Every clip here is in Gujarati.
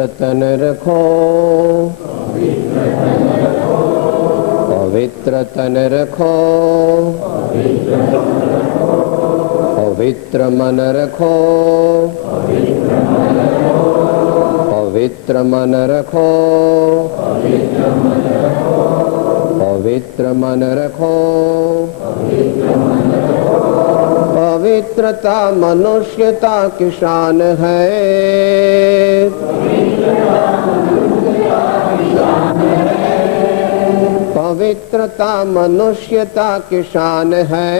पवित्र तन रखो, पवित्र तन रखो, पवित्र मन रखो, पवित्र मन रखो, पवित्र मन रखो। पवित्रता मनुष्यता की शान है, पवित्रता मनुष्यता की शान है,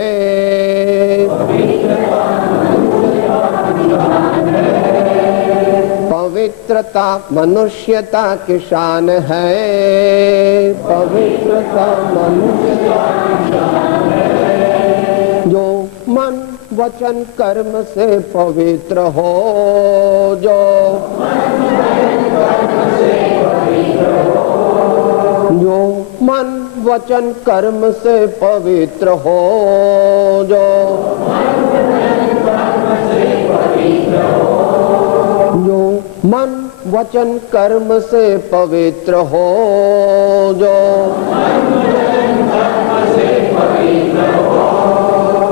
पवित्रता मनुष्यता की शान है, पवित्रता मनुष्यता की शान है। जो मन वचन कर्म से पवित्र हो, जो मन वचन कर्म से पवित्र हो, जो मन वचन कर्म से पवित्र हो, जो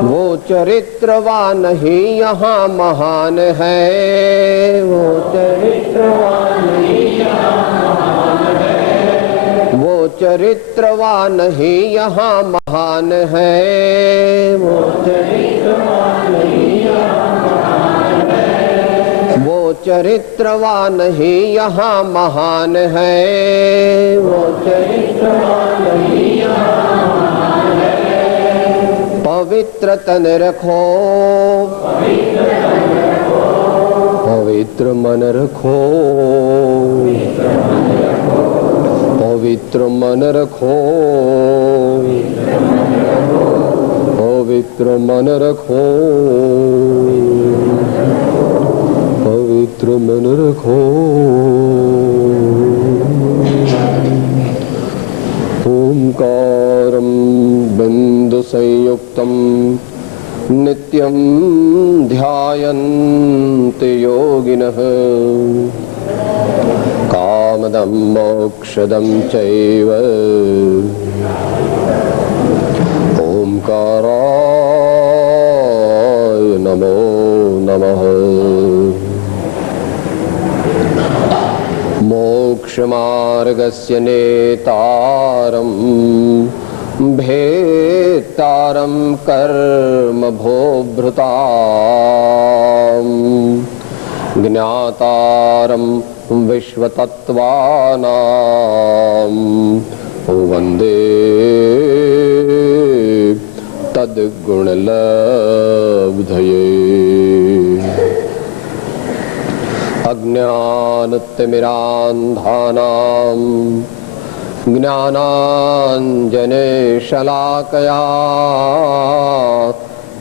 वो चरित्रवान ही यहाँ महान है, वो चरित्रवान ही यहाँ महान है, वो चरित्रवान ही यहाँ महान है, वो चरित्रवान ही यहाँ महान है, वो चरित्रवान ही यहाँ महान है, वो चरित्रवान ही यहाँ महान है। पवित्र तन रखो, पवित्र मन रखो, पवित्र मन रखो, पवित्र मन रखो, पवित्र मन रखो। ओंकारं बिंदु संयुक्तं नित्यं ध्यायन्ति योगिनः कामदं मोक्षदं चैव ओंकाराय नमो नमः। मोक्षमार्गस्य नेतारं भेत्तारं कर्म भोभृतां ज्ञातारं विश्वतत्त्वानां वन्दे तद्गुणलब्धये। अज्ञानतिमिरान्धानां ज्ञानाञ्जनशलाकया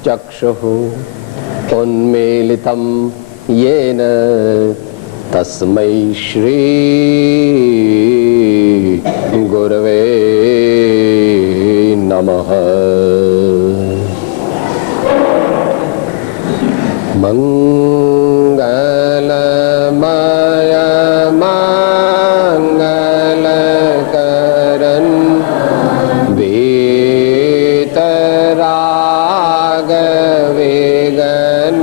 चक्षुः उन्मीलितं येन तस्मै श्री गुरवे नमः। मंगलमय मंगलकरन् वीतराग विगण्यान्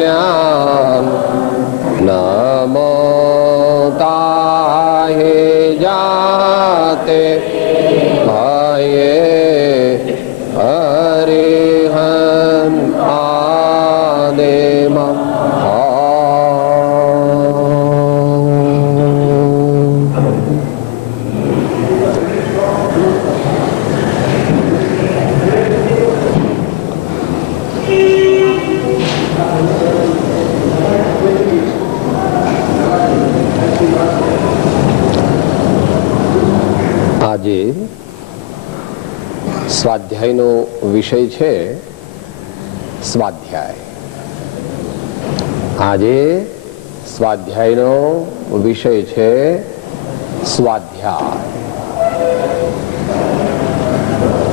नमो ताहि जाते भाये हरिहं आदेम। આજે સ્વાધ્યાયનો વિષય છે સ્વાધ્યાય. આજે સ્વાધ્યાયનો વિષય છે સ્વાધ્યાય.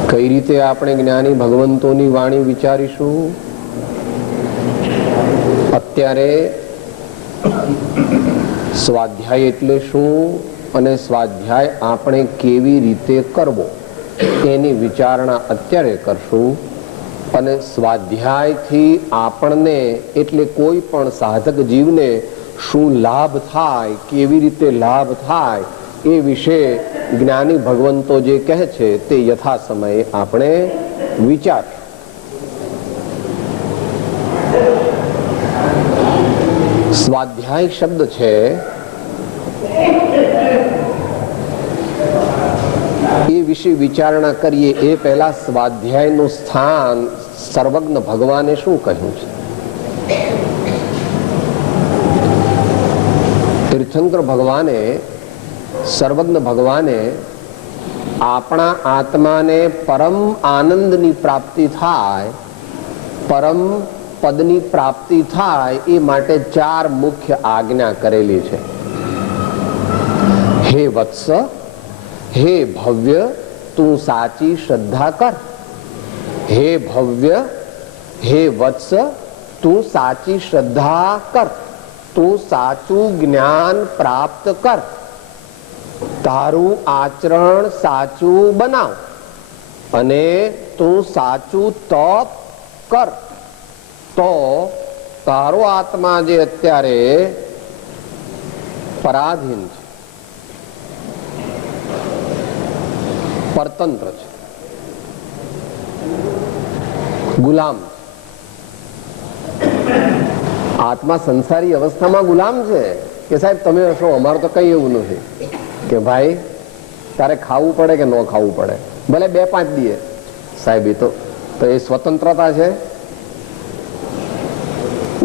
કઈ રીતે આપણે જ્ઞાની ભગવંતોની વાણી વિચારીશું? અત્યારે સ્વાધ્યાય એટલે શું અને સ્વાધ્યાય આપણે કેવી રીતે કરવો એની વિચારણા અત્યારે કરશું. અને સ્વાધ્યાયથી આપણને એટલે કોઈ પણ સાધક જીવને શું લાભ થાય, કેવી રીતે લાભ થાય એ વિશે જ્ઞાની ભગવંતો જે કહે છે તે યથા સમયે આપણે વિચાર. સ્વાધ્યાય શબ્દ છે એ વિશે વિચારણા કરીએ એ પહેલા સ્વાધ્યાયનું સ્થાન સર્વજ્ઞ ભગવાને શું કહ્યું છે? તીર્થંકર ભગવાને, સર્વજ્ઞ ભગવાને આપણા આત્માને પરમ આનંદની પ્રાપ્તિ થાય, પરમ પદની પ્રાપ્તિ થાય એ માટે 4 મુખ્ય આજ્ઞા કરેલી છે. હે વત્સ, હે ભવ્ય, તું સાચી શ્રદ્ધા કર. હે ભવ્ય, હે વત્સ, તું સાચી શ્રદ્ધા કર. તું સાચું જ્ઞાન પ્રાપ્ત કર. તારું આચરણ સાચું બનાવ અને તું સાચું તપ કર. તો તારો આત્મા જે અત્યારે પરાધીન છે, પરતંત્ર છે, ગુલામ છે. આત્મા સંસારી અવસ્થામાં ગુલામ છે કે સાહેબ તમે હશો, અમારે તો કઈ એવું નથી કે ભાઈ તારે ખાવું પડે કે ન ખાવું પડે, ભલે 2-5 દીએ સાહેબ. એ તો એ સ્વતંત્રતા છે.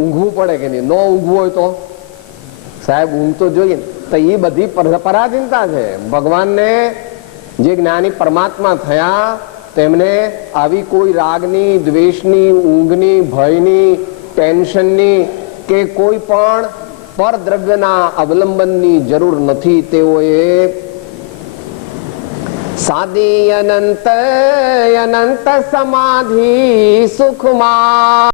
ઊંઘવું પડે કે નહીં, ન ઊંઘવું હોય તો સાહેબ ઊંઘ તો જોઈએ. તો એ બધી પરાધીનતા છે. ભગવાનને જે જ્ઞાની પરમાત્મા થયા તેમને આવી કોઈ રાગની, દ્વેષની, ઊંઘની, ભયની, ટેન્શનની કે કોઈ પણ પરદ્રવ્યના અવલંબનની જરૂર નથી. તેઓએ સાદી અનંત અનંત સમાધિ સુખમાં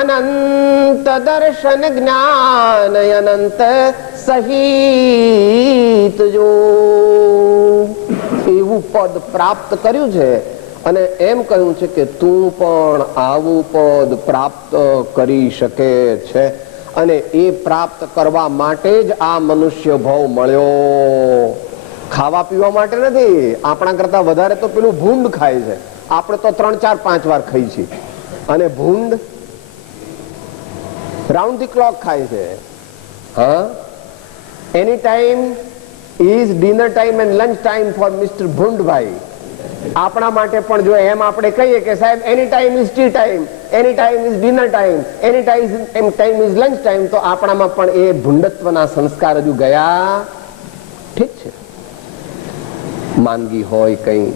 અનંત દર્શન જ્ઞાન અનંત સહિત જો એવું પદ પ્રાપ્ત કર્યું છે. અને એમ કહ્યું છે કે તું પણ આવું પદ પ્રાપ્ત કરી શકે છે. અને એ પ્રાપ્ત કરવા માટે જ આ મનુષ્ય ભાવ મળ્યો. ખાવા પીવા માટે નથી. આપણા કરતા વધારે તો પેલું ભૂંડ ખાય છે. આપણે તો 3-4-5 વાર ખાઈ છીએ અને ભૂંડ રાઉન્ડ ધી ક્લોક ખાય છે. હા, any time is dinner time and lunch time for mister ભૂંડભાઈ. આપણા માટે પણ જો એમ આપણે કહીએ કે સાહેબ any time is tea time, any time is dinner time, any time is lunch time, તો આપણામાં પણ એ ભૂંડત્વના સંસ્કાર હજુ ગયા. ઠીક છે, માંદગી હોય કઈ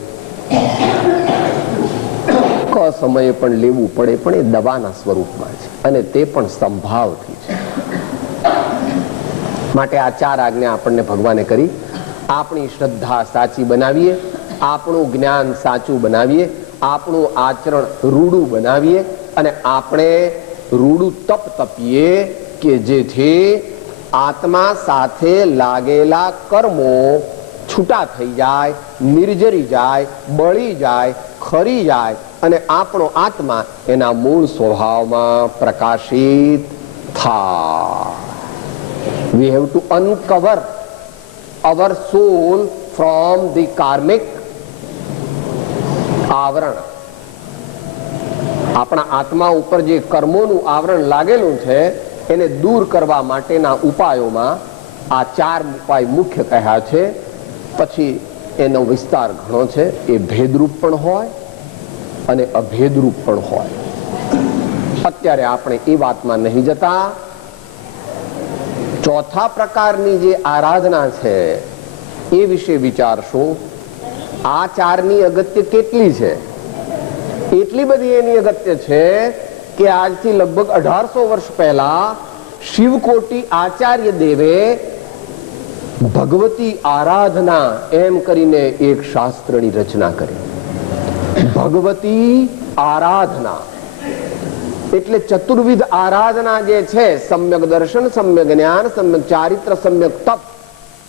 સમયે પણ લેવું પડે, પણ એ દવાના સ્વરૂપમાં છે અને તે પણ સંભાવથી છે. માટે આ 4 આજ્ઞા આપણને ભગવાને કરી. આપણી શ્રદ્ધા સાચી બનાવીએ, આપણું જ્ઞાન સાચું બનાવીએ, આપણું આચરણ રૂડું બનાવીએ અને આપણે રૂડું તપ તપીએ કે જેથી આત્મા સાથે લાગેલા કર્મો છૂટા થઈ જાય, નિર્જરી જાય, બળી જાય, ખરી જાય અને આપણો આત્મા એના મૂળ સ્વભાવમાં પ્રકાશિત થાય. We have to uncover our soul from the karmic આવરણ. આપણા આત્મા ઉપર જે કર્મોનું આવરણ લાગેલું છે એને દૂર કરવા માટેના ઉપાયોમાં આ 4 ઉપાય મુખ્ય કહ્યા છે. પછી એનો વિસ્તાર ઘણો છે. એ ભેદરૂપ પણ હોય અને અભેદરૂપ પણ હોય. અત્યારે આપણે એ વાતમાં નહીં જતા. ચોથા પ્રકારની જે આરાધના છે એ વિશે વિચારશું. આ 4ની અગત્ય કેટલી છે? એટલી બધી એની અગત્ય છે કે આજથી લગભગ 1800 વર્ષ પહેલા શિવકોટી આચાર્ય દેવે ભગવતી આરાધના એમ કરીને એક શાસ્ત્રની રચના કરી. ભગવતી આરાધના એટલે ચતુર્વિધ આરાધના જે છે, સમ્યક દર્શન, સમ્યક જ્ઞાન, સમ્યક ચારિત્ર, સમ્યક તપ,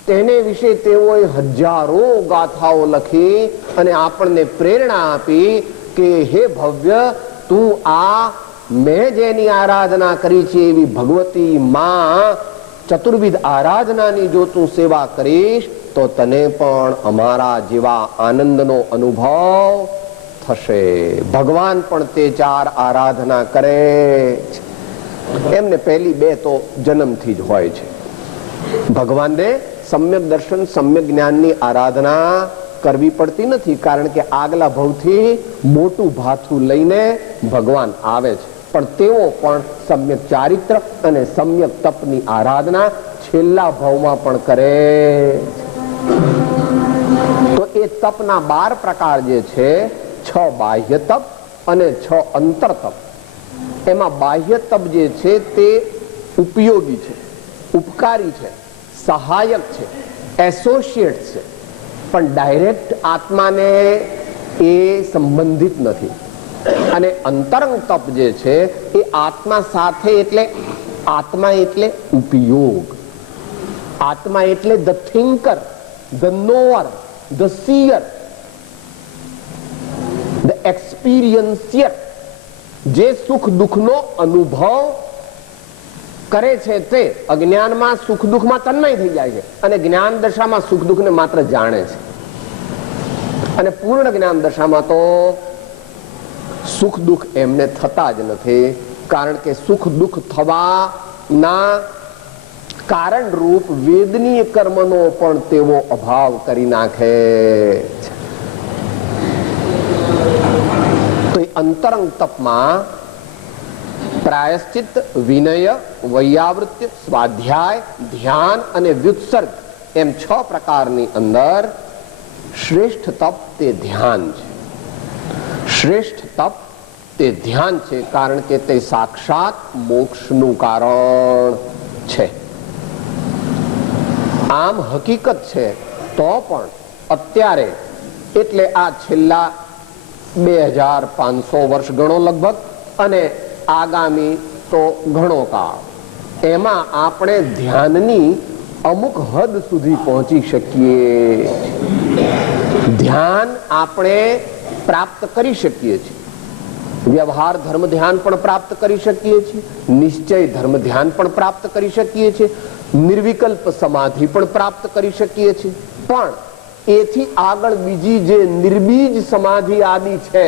તેને વિશે તેઓએ હજારો ગાથાઓ લખી અને આપણને પ્રેરણા આપી કે હે ભવ્ય, તું આ મેં જેની આરાધના કરી છે એવી ભગવતી માં ચતુર્વિધ આરાધનાની જો તું સેવા કરીશ તો તને પણ અમારા જેવા આનંદનો અનુભવ થશે. ભગવાન પણ તે 4 આરાધના કરે છે. એમને પહેલી 2 તો જન્મથી જ હોય છે. ભગવાનને સમ્યક દર્શન, સમ્યક જ્ઞાનની આરાધના કરવી પડતી નથી, કારણ કે આગલા ભવથી મોટું ભાથું લઈને ભગવાન આવે છે. પણ તેઓ પણ સમ્યક ચારિત્ર અને સમ્યક તપની આરાધના છેલ્લા ભાવમાં પણ કરે. તો એ તપના 12 પ્રકાર જે છે, 6 બાહ્ય તપ અને 6 અંતર તપ. એમાં બાહ્ય તપ જે છે તે ઉપયોગી છે, ઉપકારી છે, સહાયક છે, એસોસિએટ છે, પણ ડાયરેક્ટ આત્માને એ સંબંધિત નથી. અને અંતરંગ તપ જે છે એ આત્મા સાથે, એટલે આત્મા એટલે ઉપયોગ, આત્મા એટલે the thinker, the knower, the seer, the experiencer, જે સુખ દુઃખનો અનુભવ કરે છે તે અજ્ઞાનમાં સુખ દુઃખમાં તન્મય થઈ જાય છે અને જ્ઞાન દશામાં સુખ દુઃખને માત્ર જાણે છે. અને પૂર્ણ જ્ઞાન દશામાં તો સુખ દુઃખ એમને થતા જ નથી, કારણ કે સુખ દુઃખ થવાના કારણ રૂપ વેદનીય કર્મનો પણ તેઓ અભાવ કરી નાખે છે. તો એ અંતરંગ તપમાં પ્રાયશ્ચિત, વિનય, વૈયાવૃત્ય, સ્વાધ્યાય, ધ્યાન અને વ્યુત્સર્ગ એમ 6 પ્રકારની અંદર શ્રેષ્ઠ તપ તે ધ્યાન છે. શ્રેષ્ઠ તપ તે ધ્યાન છે, કારણ કે તે સાક્ષાત મોક્ષનું કારણ છે. આમ હકીકત છે તો પણ અત્યારે, એટલે આ છેલ્લા 2500 વર્ષ ગણો લગભગ, અને આગામી તો ઘણો કાળ, એમાં આપણે ધ્યાનની અમુક હદ સુધી પહોંચી શકીએ. ધ્યાન આપણે પ્રાપ્ત કરી શકીએ છીએ. વ્યવહાર ધર્મ ધ્યાન પણ પ્રાપ્ત કરી શકીએ છીએ, નિશ્ચય ધર્મ ધ્યાન પણ પ્રાપ્ત કરી શકીએ છીએ, નિર્વિકલ્પ સમાધિ પણ પ્રાપ્ત કરી શકીએ છીએ. પણ એથી આગળ બીજી જે નિર્બીજ સમાધિ આદિ છે,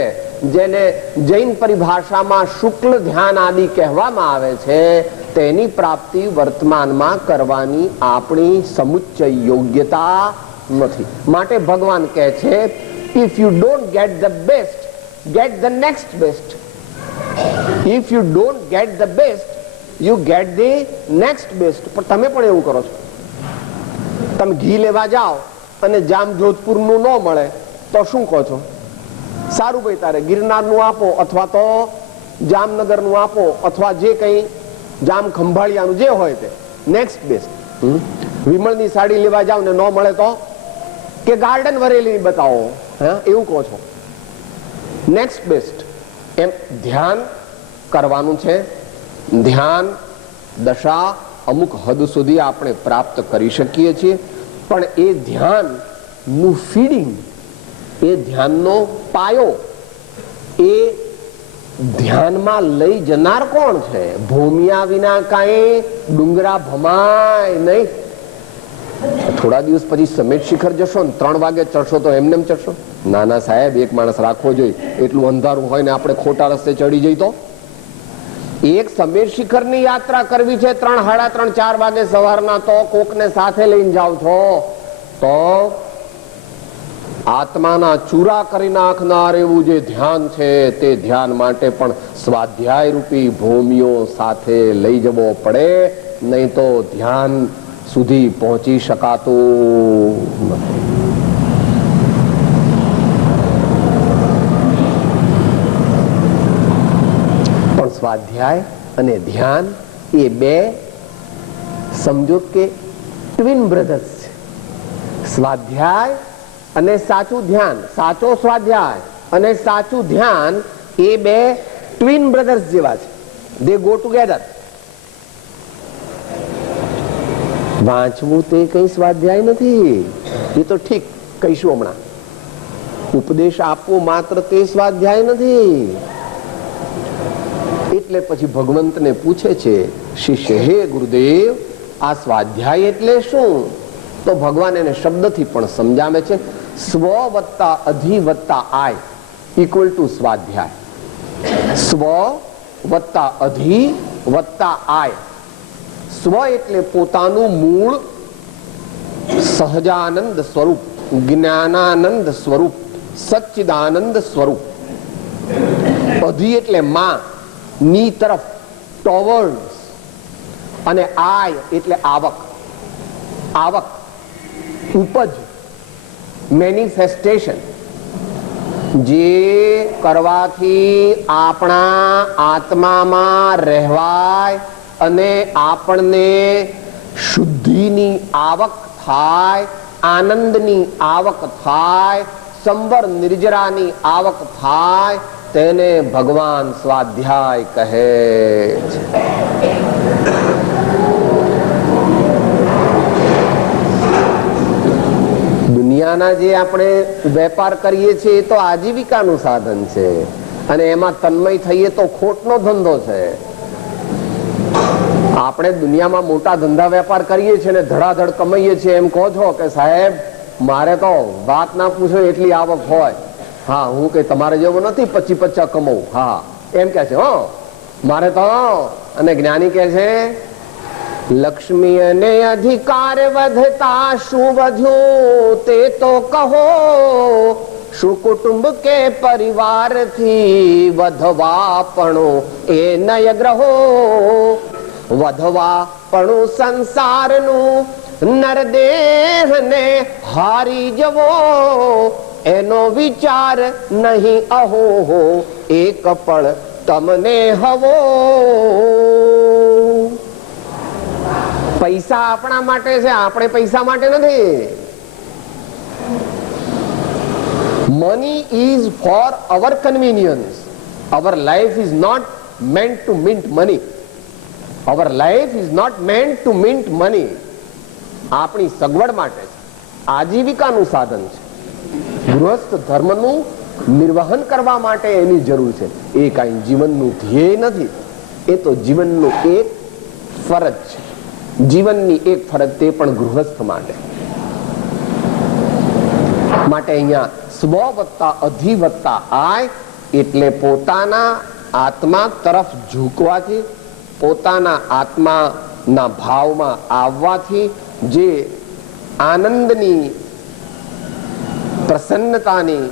જેને જૈન પરિભાષામાં શુક્લ ધ્યાન આદિ કહેવામાં આવે છે, તેની પ્રાપ્તિ વર્તમાનમાં કરવાની આપણી સમુચ્ચય યોગ્યતા નથી. માટે ભગવાન કહે છે, if you don't get the best, get the next best. If you don't get the best, you get the next best. પણ તમે પણ એવું કરો છો. તમે ઘી લેવા જાઓ અને જામ જોધપુરનું ન મળે તો શું કહો છો? સારું ભાઈ, તારે ગિરનારનું આપો, અથવા તો જામનગરનું આપો, અથવા જે કંઈ જામ ખંભાળિયાનું જે હોય તે નેક્સ્ટ બેસ્ટ. વિમળની સાડી લેવા જાવ ને ન મળે તો કે ગાર્ડન વરેલી બતાવો, એવું કહો છો. Next best. એમ ધ્યાન કરવાનું છે. ધ્યાન દશા અમુક હદ સુધી આપણે પ્રાપ્ત કરી શકીએ છીએ, પણ એ ધ્યાનનું ફીડિંગ, એ ધ્યાનનો પાયો, એ ધ્યાનમાં લઈ જનાર કોણ છે? ભૂમિયા વિના કાંઈ ડુંગરા ભમાય નહીં. થોડા દિવસ પછી સમેટ શિખર જશો ને 3 વાગે ચડશો તો એમને ચડશો? ના ના સાહેબ, એક માણસ રાખવો જોઈએ. એટલું અંધારું હોય ને આપણે ખોટા રસ્તે ચડી જઈ તો? એક સમેટ શિખરની યાત્રા કરવી છે 3, 3:30, 4 વાગે સવારના, તો કોકને સાથે લઈને જાવ છો તો આત્માના ચૂરા કરી નાખનાર એવું જે ધ્યાન છે, તે ધ્યાન માટે પણ સ્વાધ્યાય રૂપી ભૂમિઓ સાથે લઈ જવો પડે, નહીં તો ધ્યાન સુધી પહોંચી શકાતું નથી. પણ સ્વાધ્યાય અને ધ્યાન એ 2 સમજો કે ટ્વિન બ્રધર્સ છે. સ્વાધ્યાય અને સાચું ધ્યાન, સાચો સ્વાધ્યાય અને સાચું ધ્યાન એ 2 ટ્વિન બ્રધર્સ જેવા છે. દે ગો ટુગેધર. વાંચવું તે કઈ સ્વાધ્યાય નથી. એ તો ઠીક કહીશું હમણાં. ઉપદેશ આપવો માત્ર તે સ્વાધ્યાય નથી. એટલે પછી ભગવંતને પૂછે છે શિષ્ય, હે ગુરુદેવ, આ સ્વાધ્યાય એટલે શું? તો ભગવાન એને શબ્દથી પણ સમજાવે છે. સ્વ વત્તા અધિ વત્તા આય ઇક્વલ ટુ સ્વાધ્યાય. સ્વ વત્તા અધિ વત્તા આય. સ્વ એટલે પોતાનું મૂળ સહજાનંદ સ્વરૂપ, જ્ઞાનાનંદ સ્વરૂપ, સચ્ચિદાનંદ સ્વરૂપ. અધિ એટલે માં, ની તરફ, ટોવર્ડ્સ. અને આય એટલે આવક, આવક, ઉપજ, મેનિફેસ્ટેશન. જે કરવાથી આપણા આત્મામાં રહેવાય અને આપણને શુદ્ધિની આવક થાય, આનંદની આવક થાય, સંવર નિર્જરાની આવક થાય, તેને ભગવાન સ્વાધ્યાય કહે છે. દુનિયાના જે આપણે વેપાર કરીએ છીએ એ તો આજીવિકાનું સાધન છે, અને એમાં તન્મય થઈએ તો ખોટનો ધંધો છે. આપણે દુનિયામાં મોટા ધંધા વેપાર કરીએ છીએ ને ધડાધડ કમાઈએ છીએ એમ કહો છો કે સાહેબ મારે તો વાત ના પૂછો એટલી આવક હોય. હા, હું કઈ તમારે જેવો નથી 25-50 કમાવું. હા એમ કે છે. હો મારે તો. અને જ્ઞાની કે છે લક્ષ્મી અને અધિકાર વધતા શું વધ્યું તે તો કહો, શું કુટુંબ કે પરિવાર થી વધવા પણ એ નય ગ્રહો, વધવા પણ સંસારનું નરદેહ ને હારી જવો, એનો વિચાર નહીં અહો હો એક પળ તમને હવો. પૈસા આપણા માટે છે, આપણે પૈસા માટે નથી. Money is for our convenience. Our life is not meant to mint money. Our life is not meant to mint money. આપણી સગવડ માટે છે, આજીવિકાનું સાધન છે. ગૃહસ્થ ધર્મનું નિર્વહન કરવા માટે એની જરૂર છે. એ કાંઈ જીવનનું ધ્યેય નથી, એ તો જીવનનું એક ફરજ છે. જીવનની એક ફરજ, તે પણ ગૃહસ્થ માટે. માટે અહીંયા સ્વ વત્તા અધિ વત્તા આય એટલે પોતાના આત્મા તરફ ઝૂકવાથી, પોતાના આત્માના ભાવમાં આવવાથી જે આનંદની, પ્રસન્નતાની,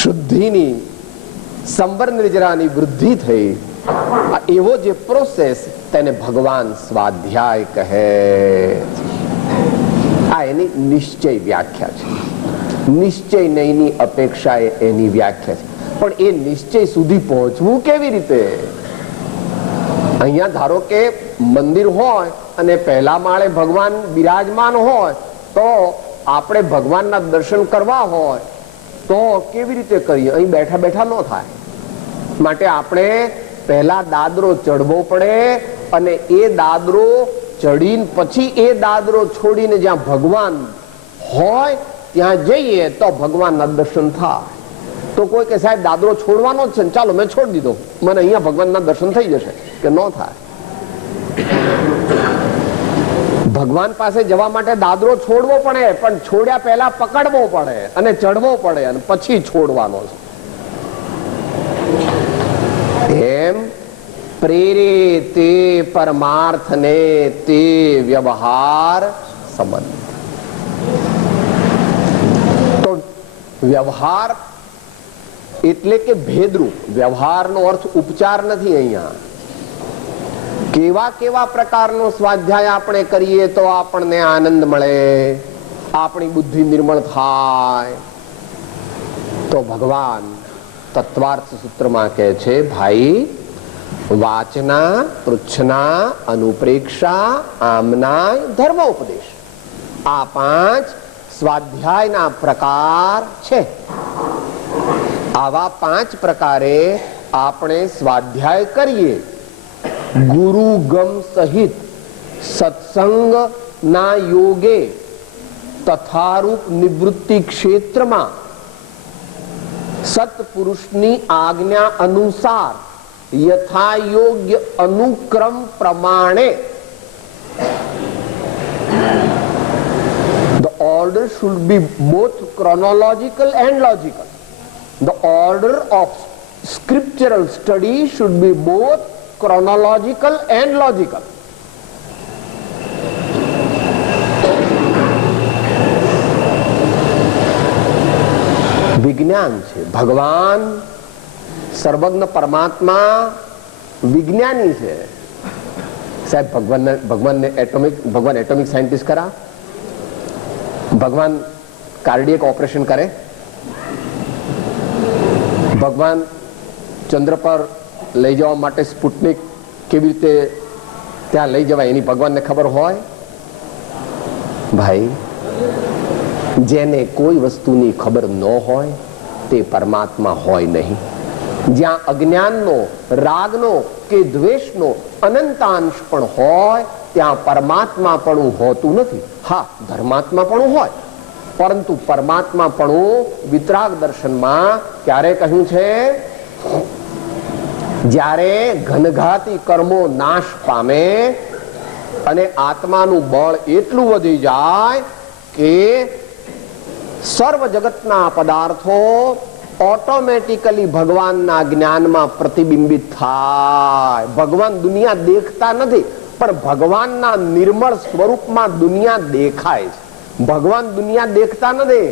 શુદ્ધિની, સંવર નિર્જરાની વૃદ્ધિ થઈ, એવો જે પ્રોસેસ તેને ભગવાન સ્વાધ્યાય કહે. આ એની નિશ્ચય વ્યાખ્યા છે. નિશ્ચય નહીંની અપેક્ષા એની વ્યાખ્યા છે. પણ એ નિશ્ચય સુધી પહોંચવું કેવી રીતે? અહીંયા ધારો કે મંદિર હોય અને પહેલા માળે ભગવાન બિરાજમાન હોય, તો આપણે ભગવાનના દર્શન કરવા હોય તો કેવી રીતે કરીએ? અહીં બેઠા બેઠા ન થાય. માટે આપણે પહેલા દાદરો ચડવો પડે, અને એ દાદરો ચડીને પછી એ દાદરો છોડીને જ્યાં ભગવાન હોય ત્યાં જઈએ તો ભગવાનના દર્શન થાય. તો કોઈ કે સાહેબ દાદરો છોડવાનો જ છે, ચાલો મેં છોડી દીધો, મને અહીંયા ભગવાનના દર્શન થઈ જશે, કે ન થાય. ભગવાન પાસે જવા માટે દાદરો છોડવો પડે, પણ છોડ્યા પહેલા પકડવો પડે અને ચડવો પડે અને પછી છોડવાનો છે. એમ પ્રેરે તે પરમાર્થને તે વ્યવહાર સંબંધ. તો વ્યવહાર એટલે કે ભેદરૂપ. વ્યવહારનો અર્થ ઉપચાર નથી. અહીંયા કેવા કેવા પ્રકારનો સ્વાધ્યાય આપણે કરીએ તો આપણને આનંદ મળે, આપણી બુદ્ધિ નિર્મળ થાય, તો ભગવાન તત્વાર્થ સૂત્રમાં કહે છે, ભાઈ વાચના, પૃચ્છના, અનુપ્રેક્ષા, આમનાય, ધર્મોપદેશ, આ 5 સ્વાધ્યાયના પ્રકાર છે. આવા 5 પ્રકારે આપણે સ્વાધ્યાય કરીએ ગુરુ ગમ સહિત સત્સંગ ના યોગે તથારૂપ નિવૃત્તિ ક્ષેત્રમાં સત્પુરુષની આજ્ઞા અનુસાર યથાયોગ્ય અનુક્રમ પ્રમાણે the order should be both chronological and logical. The order of scriptural study should be both chronological and logical. વિજ્ઞાન છે, ભગવાન સર્વજ્ઞ પરમાત્મા વિજ્ઞાની છે. સાહેબ ભગવાન એટોમિક સાયન્ટિસ્ટ ખરા? ભગવાન કાર્ડિયક ઓપરેશન કરે? ભગવાન ચંદ્ર પર લઈ જવા માટે સ્પુટનિક કેવી રીતે ત્યાં લઈ જવાય એની ભગવાનને ખબર હોય? ભાઈ, જેને કોઈ વસ્તુની ખબર ન હોય તે પરમાત્મા હોય નહીં. જ્યાં અજ્ઞાનનો, રાગનો કે દ્વેષનો અનંતાંશ પણ હોય ત્યાં પરમાત્મા પણ હોતું નથી. હા, ધર્માત્મા પણ હોય, પરંતુ પરમાત્મા પણ વિતરાગ દર્શનમાં ક્યારે કહ્યું છે? જ્યારે ઘનઘાતી કર્મો નાશ પામે અને આત્માનું બળ એટલું વધી જાય કે સર્વ જગતના પદાર્થો ઓટોમેટિકલી ભગવાનના જ્ઞાનમાં પ્રતિબિંબિત થાય. ભગવાન દુનિયા દેખતા નથી, પણ ભગવાનના નિર્મળ સ્વરૂપમાં દુનિયા દેખાય છે. ભગવાન દુનિયા દેખતા નથી.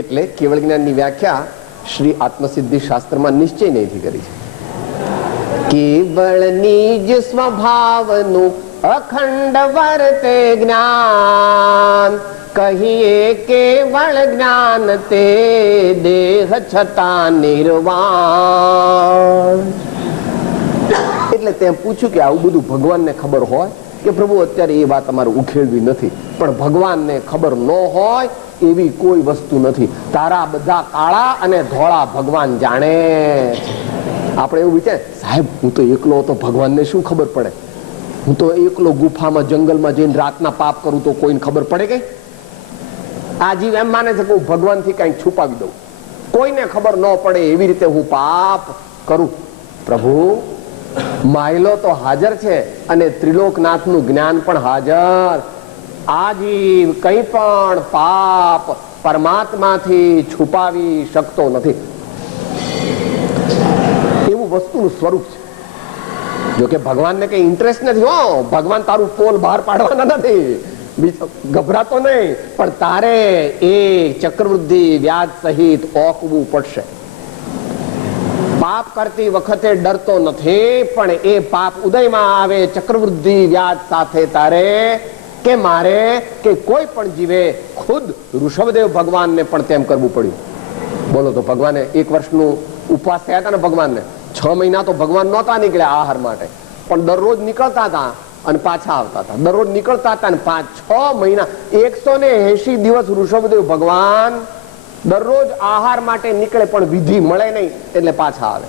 એટલે કેવળ જ્ઞાનની વ્યાખ્યા શ્રી આત્મસિદ્ધિ શાસ્ત્રમાં નિશ્ચય નહીંથી કરી છે. કેવળ નિજ સ્વભાવનું અખંડ વર્તે જ્ઞાન, કહીએ કેવળ જ્ઞાન તે દેહ છતાં નિર્વાણ. એટલે તેમ પૂછ્યું કે આવું બધું ભગવાનને ખબર હોય? કે પ્રભુ અત્યારે એ વાત અમારે ઉખેડવી નથી, પણ ભગવાનને ખબર ન હોય એવી કોઈ વસ્તુ નથી. તારા બધા કાળા અને ધોળા ભગવાન જાણે. આપણે એવું વિચાર, સાહેબ હું તો એકલો હતો, ભગવાનને શું ખબર પડે? હું તો એકલો ગુફામાં જંગલમાં જઈને રાતના પાપ કરું તો કોઈને ખબર પડે કઈ? આ જીવ એમ માને છે કે હું ભગવાનથી કઈક છુપાવી દઉં, કોઈને ખબર ન પડે એવી રીતે હું પાપ કરું. પ્રભુ, માયલો તો હાજર છે અને ત્રિલોકનાથનું જ્ઞાન પણ હાજર. આ જીવ કંઈ પણ પાપ પરમાત્માથી છુપાવી શકતો નથી. એવું વસ્તુનું સ્વરૂપ છે. જો કે ભગવાનને કઈ ઇન્ટરેસ્ટ નથી. હો, ભગવાન તારું પોલ બહાર પાડવાના નથી, ગભરાતો નહીં, પણ તારે એ ચક્રવૃદ્ધિ વ્યાજ સહિત ઓકવું પડશે. પાપ કરતી વખતે ડરતો નથી, પણ એ પાપ ઉદયમાં આવે ચક્રવૃદ્ધિ વ્યાજ સાથે તારે કે મારે કે કોઈ પણ જીવે, ખુદ ઋષભદેવ ભગવાનને પણ તેમ કરવું પડ્યું. બોલો તો ભગવાને 1 વર્ષનું ઉપવાસ થયા હતા ને ભગવાનને. 6 મહિના તો ભગવાન નહોતા નીકળ્યા આહાર માટે, પણ દરરોજ નીકળતા હતા અને પાછા આવતા હતા. દરરોજ નીકળતા હતા અને 5-6 મહિના 180 દિવસ ઋષભદેવ ભગવાન દરરોજ આહાર માટે નીકળે, પણ વિધિ મળે નહીં એટલે પાછા આવે.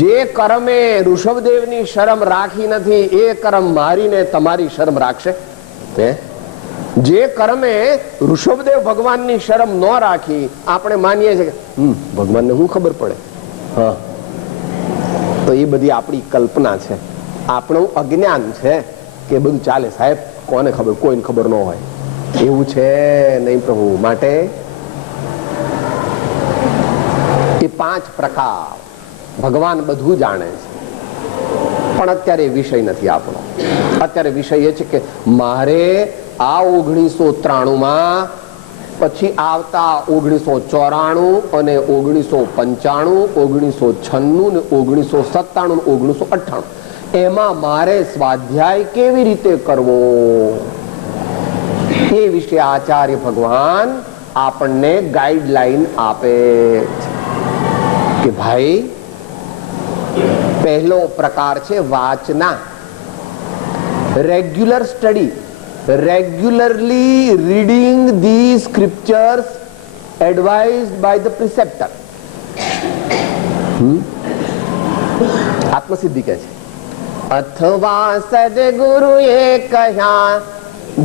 જે કર્મે ઋષભદેવની શરમ રાખી નથી એ કર્મ મારીને તમારી શરમ રાખશે. જે કર્મે ઋષભદેવ ભગવાનની શરમ ન રાખી, આપણે માનીએ છીએ કે ભગવાનને શું ખબર પડે? હા, તો એ બધી આપણી કલ્પના છે, આપણું અજ્ઞાન છે કે બધું ચાલે. સાહેબ કોને ખબર? કોઈને ખબર ન હોય એવું છે નહીં પ્રભુ. માટે એ 5 પ્રકાર ભગવાન બધું જાણે છે, પણ અત્યારે વિષય નથી આપણો. અત્યારે વિષય એ છે કે મારે આ 1993માં, પછી આવતા 1994 અને 1995, 1996 ને 1997, 1998 એમાં મારે સ્વાધ્યાય કેવી રીતે કરવો એ વિશે આચાર્ય ભગવાન આપણને ગાઈડલાઈન આપે કે ભાઈ, પહેલો પ્રકાર છે વાચના, regular study. Regularly reading the scriptures advised by the preceptor. આત્મસિદ્ધિ કહે છે, અથવા સદગુરુએ કહ્યા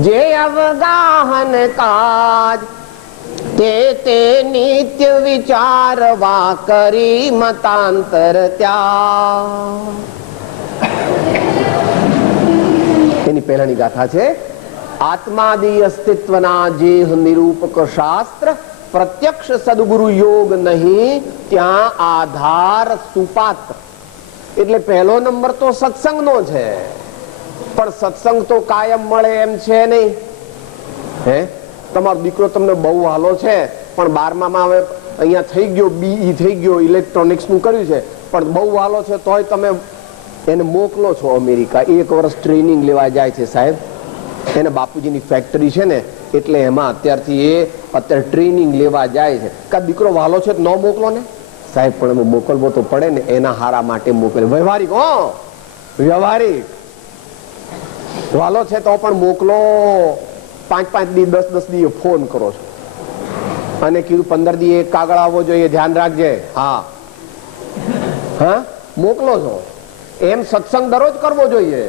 જે અવગાહન કાજ, તે નિત્ય વિચારવા કરી મતાંતર ત્યાગ. એની પહેલાની ગાથા છે, આત્માદિ અસ્તિત્વના જેહ નિરૂપક શાસ્ત્ર, પ્રત્યક્ષ સદગુરુ યોગ નહીં ત્યાં આધાર સુપાત્ર. એટલે પહેલો નંબર તો સત્સંગનો છે, પણ સત્સંગ તો કાયમ મળે એમ છે નહીં. હે, તમારો દીકરો તમને બહુ હાલો છે, પણ 12માં હવે અહીંયા થઈ ગયો, BE થઈ ગયો, ઇલેક્ટ્રોનિક્સ નું કર્યું છે, પણ બહુ હાલો છે તોય તમે એને મોકલો છો અમેરિકા. 1 વર્ષ ટ્રેનિંગ લેવા જાય છે સાહેબ. એને બાપુજીની ફેક્ટરી છે ને, એટલે એમાં અત્યારે ટ્રેનિંગ લેવા જાય છે. કા દીકરો વાલો છે તો ન મોકલો ને સાહેબ, પણ એમાં મોકલવો તો પડે ને, એના હારા માટે મોકલે. વ્યવહારિક, વ્યવહારિક વાલો છે તો પણ મોકલો. 5-5 દી 10-10 દી ફોન કરો છો અને કીધું 15 દી એક કાગળ આવવો જોઈએ, ધ્યાન રાખજે. હા હા, મોકલો છો. એમ સત્સંગ દરરોજ કરવો જોઈએ.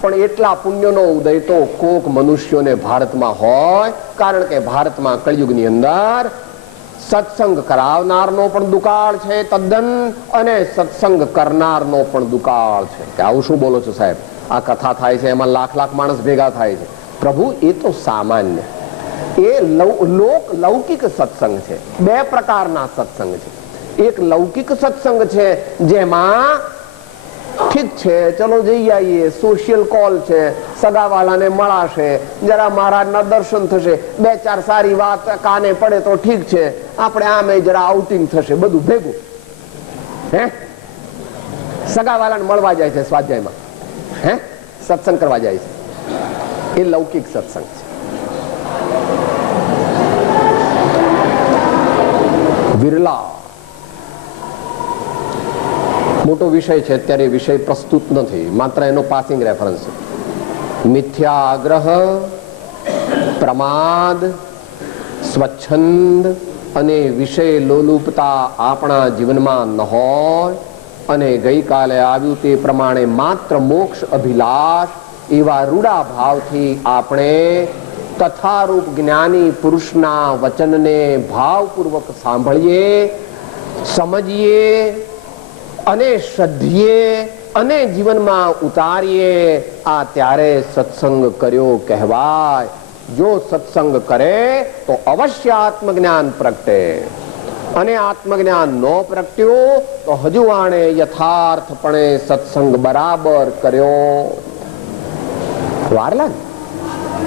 પણ એટલા પુણ્યનો ઉદય તો કોક મનુષ્યોને ભારતમાં હોય, કારણ કે ભારતમાં કળિયુગની અંદર સત્સંગ કરાવનારનો પણ દુકાળ છે તદ્દન, અને સત્સંગ કરનારનો પણ દુકાળ છે. કે આવું શું બોલો છો સાહેબ? આ કથા થાય છે, એમાં લાખ માણસ ભેગા થાય છે. પ્રભુ, એ તો સામાન્ય, એ લૌકિક સત્સંગ છે. 2 પ્રકારના સત્સંગ છે. એક લૌકિક સત્સંગ છે, જેમાં ઠીક છે ચલો જઈ આવીએ, સોશિયલ કોલ છે, સગાવાલાને મળાશે, જરા મહારાજના દર્શન થશે, 2-4 સારી વાત કાને પડે તો ઠીક છે, આપણે આમે જરા આઉટિંગ થશે, બધું ભેગું. હે, સગાવાલાને મળવા જાય છે સ્વાધ્યાયમાં, હે, સત્સંગ કરવા જાય છે. એ લૌકિક સત્સંગ છે. વિરલા મોટો વિષય છે, અત્યારે વિષય પ્રસ્તુત નથી, માત્ર એનો પાસિંગ રેફરન્સ છે. મિથ્યા આગ્રહ, પ્રમાદ, સ્વચ્છંદ અને વિષય લોલુપતા આપણા જીવનમાં ન હોય, અને ગઈકાલે આવ્યું તે પ્રમાણે માત્ર મોક્ષ અભિલાષ એવા રૂડા ભાવથી આપણે તથારૂપ જ્ઞાની પુરુષના વચનને ભાવપૂર્વક સાંભળીએ, સમજીએ અને શ્રદ્ધીએ અને જીવનમાં ઉતારીએ, આ ત્યારે સત્સંગ કર્યો કહેવાય. જો સત્સંગ કરે તો અવશ્ય આત્મજ્ઞાન પ્રગટે, અને આત્મજ્ઞાન ન પ્રગટ્યું તો હજુ આણે યથાર્થપણે સત્સંગ બરાબર કર્યો. વાર લાગે,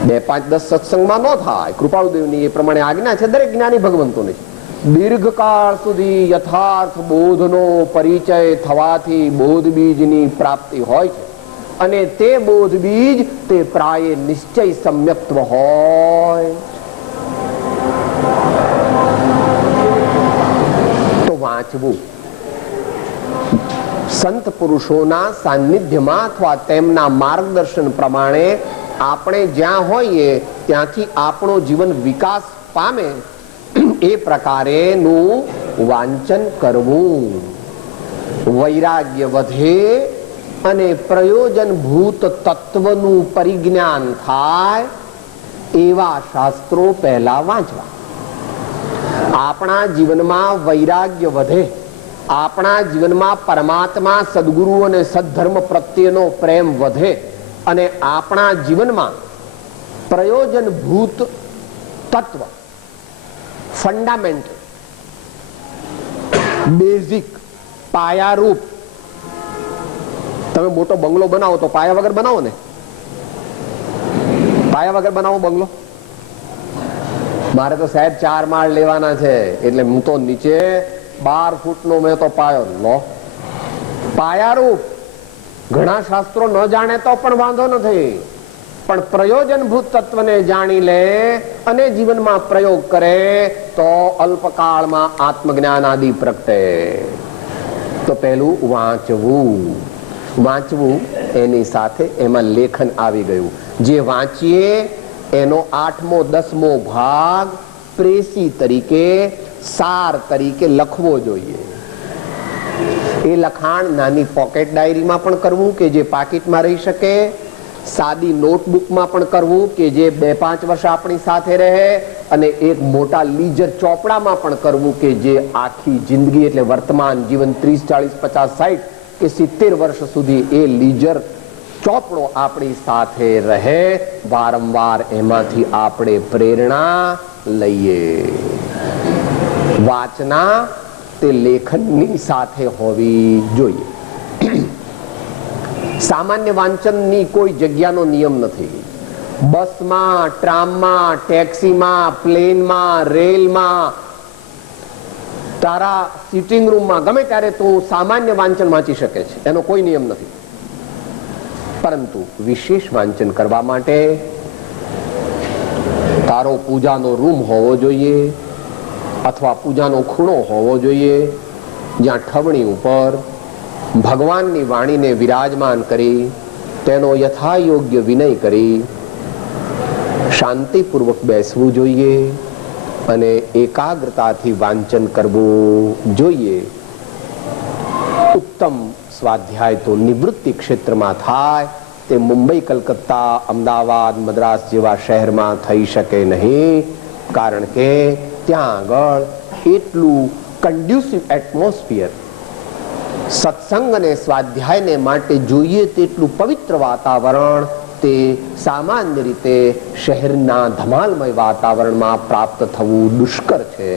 2, 5, 10 સત્સંગમાં ન થાય. કૃપાળુદેવની એ પ્રમાણે આજ્ઞા છે દરેક જ્ઞાની ભગવંતોની. દીર્ઘકાળ સુધી યથાર્થ બોધનો પરિચય થવાથી બોધ બીજની પ્રાપ્તિ હોય છે, અને તે બોધ બીજ તે પ્રાય નિશ્ચય સમ્યક્ત્વ હોય. તો વાંચવું, સંત પુરુષોના સાનિધ્યમાં અથવા તેમના માર્ગદર્શન પ્રમાણે આપણે જ્યાં હોઈએ ત્યાંથી આપણો જીવન વિકાસ પામે, એ પ્રકારેનું વાંચન કરવું. વૈરાગ્ય વધે અને પ્રયોજનભૂત તત્વનું પરિજ્ઞાન થાય એવા શાસ્ત્રો પહેલા વાંચવા. આપણા જીવનમાં વૈરાગ્ય વધે, આપણા જીવનમાં પરમાત્મા, સદગુરુ અને સદ્ધર્મ પ્રત્યેનો પ્રેમ વધે, અને આપણા જીવનમાં પ્રયોજનભૂત તત્વ, ફંડામેન્ટલ, બેઝિક, પાયારૂપ. તમે મોટો બંગલો બનાવો તો પાયા વગર બનાવો ને? પાયા વગર બનાવો બંગલો? મારે તો સાહેબ 4 માળ લેવાના છે, એટલે હું તો નીચે 12 ફૂટનો મેં તો પાયો લો. પાયારૂપ. ઘણા શાસ્ત્રો ન જાણે તો પણ વાંધો નથી, પણ પ્રયોજનભૂત તત્વને જાણી લે અને જીવનમાં પ્રયોગ કરે તો અલ્પકાળમાં આત્મજ્ઞાન આદિ પ્રગટે. તો પહેલું વાંચવું. વાંચવું એની સાથે એમાં લેખન આવી ગયું. જે વાંચીએ એનો 8મો 10મો ભાગ પ્રેસી તરીકે, સાર તરીકે લખવો જોઈએ. એ લખાણ નાની પોકેટ ડાયરીમાં પણ કરવું કે જે પાકીટમાં રહી શકે, સાદી નોટબુકમાં પણ કરવું કે જે 2-5 વર્ષ આપણી સાથે રહે, અને એક મોટા લીજર ચોપડામાં પણ કરવું કે જે આખી જિંદગી એટલે વર્તમાન જીવન 30, 40, 50, 60 કે 70 વર્ષ સુધી એ લીજર ચોપડો આપણી સાથે રહે. વારંવાર એમાંથી આપણે પ્રેરણા લઈએ. વાચના તે લેખનની સાથે હોવી જોઈએ. સામાન્ય વાંચનની કોઈ જગ્યાનો નિયમ નથી. બસમાં, ટ્રામમાં, ટેક્સીમાં, પ્લેનમાં, રેલમાં, તારા સિટિંગ રૂમમાં, ગમે ત્યારે તું સામાન્ય વાંચન વાંચી શકે છે, એનો કોઈ નિયમ નથી. પરંતુ વિશેષ વાંચન કરવા માટે તારો પૂજાનો રૂમ હોવો જોઈએ, અથવા પૂજાનો ખૂણો હોવો જોઈએ, જ્યાં ઠવણી ઉપર ભગવાનની વાણીને વિરાજમાન કરી, તેનો યથાયોગ્ય વિનય કરી શાંતિપૂર્વક બેસવું જોઈએ અને એકાગ્રતાથી વાંચન કરવું જોઈએ. ઉત્તમ સ્વાધ્યાય તો નિવૃત્તિ ક્ષેત્રમાં થાય. તે મુંબઈ, કલકત્તા, અમદાવાદ, મદ્રાસ જેવા શહેરમાં થઈ શકે નહીં, કારણ કે ત્યાં આગળ એટલું કન્ડ્યુસિવ એટમોસ્ફિયર, સત્સંગ અને સ્વાધ્યાયને માટે જોઈએ તેટલું પવિત્ર વાતાવરણ તે સામાન્ય રીતે શહેરના ધમાલમય વાતાવરણમાં પ્રાપ્ત થવું દુષ્કર છે.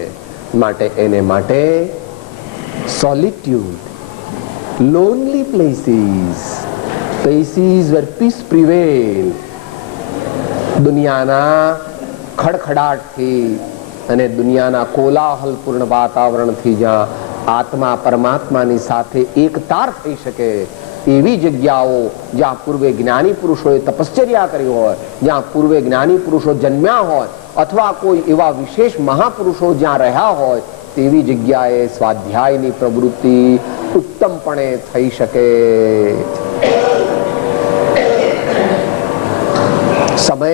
માટે એને માટે સોલિટ્યુડ, lonely places where peace prevail, દુનિયાના ખડખડાટથી અને દુનિયાના કોલાહલપૂર્ણ વાતાવરણથી જ્યાં આત્મા પરમાત્માની સાથે એકતાર થઈ શકે એવી જગ્યાઓ, જ્યાં પૂર્વે જ્ઞાની પુરુષોએ તપશ્ચર્યા કરી હોય, જ્યાં પૂર્વે જ્ઞાની પુરુષો જન્મ્યા હોય, અથવા કોઈ એવા વિશેષ મહાપુરુષો જ્યાં રહ્યા હોય, તેવી જગ્યાએ સ્વાધ્યાયની પ્રવૃત્તિ ઉત્તમપણે થઈ શકે. સમય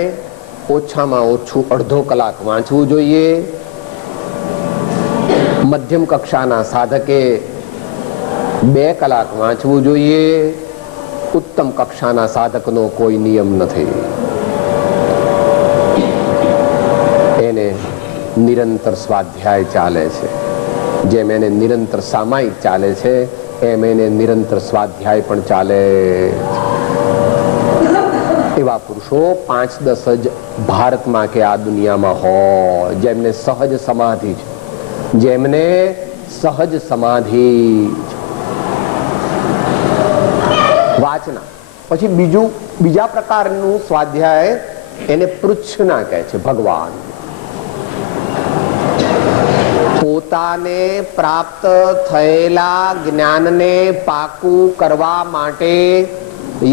ઓછામાં ઓછું અડધો કલાક વાંચવું જોઈએ. મધ્યમ કક્ષાના સાધકે 2 કલાક વાંચવું જોઈએ. ઉત્તમ કક્ષાના સાધકનો કોઈ નિયમ નથી. એને નિરંતર સ્વાધ્યાય ચાલે છે. જેમ એને નિરંતર સામાયિક ચાલે છે, એમ એને નિરંતર સ્વાધ્યાય પણ ચાલે. એવા પુરુષો 5-10 જ ભારતમાં કે આ દુનિયામાં હોય, જેમને સહજ સમાધિ છે, જેમને સહજ સમાધિ. વાચના પછી બીજા પ્રકારનું સ્વાધ્યાય, એને પૃચ્છના કહે છે. ભગવાન પોતાને પ્રાપ્ત થયેલા જ્ઞાનને પાકું કરવા માટે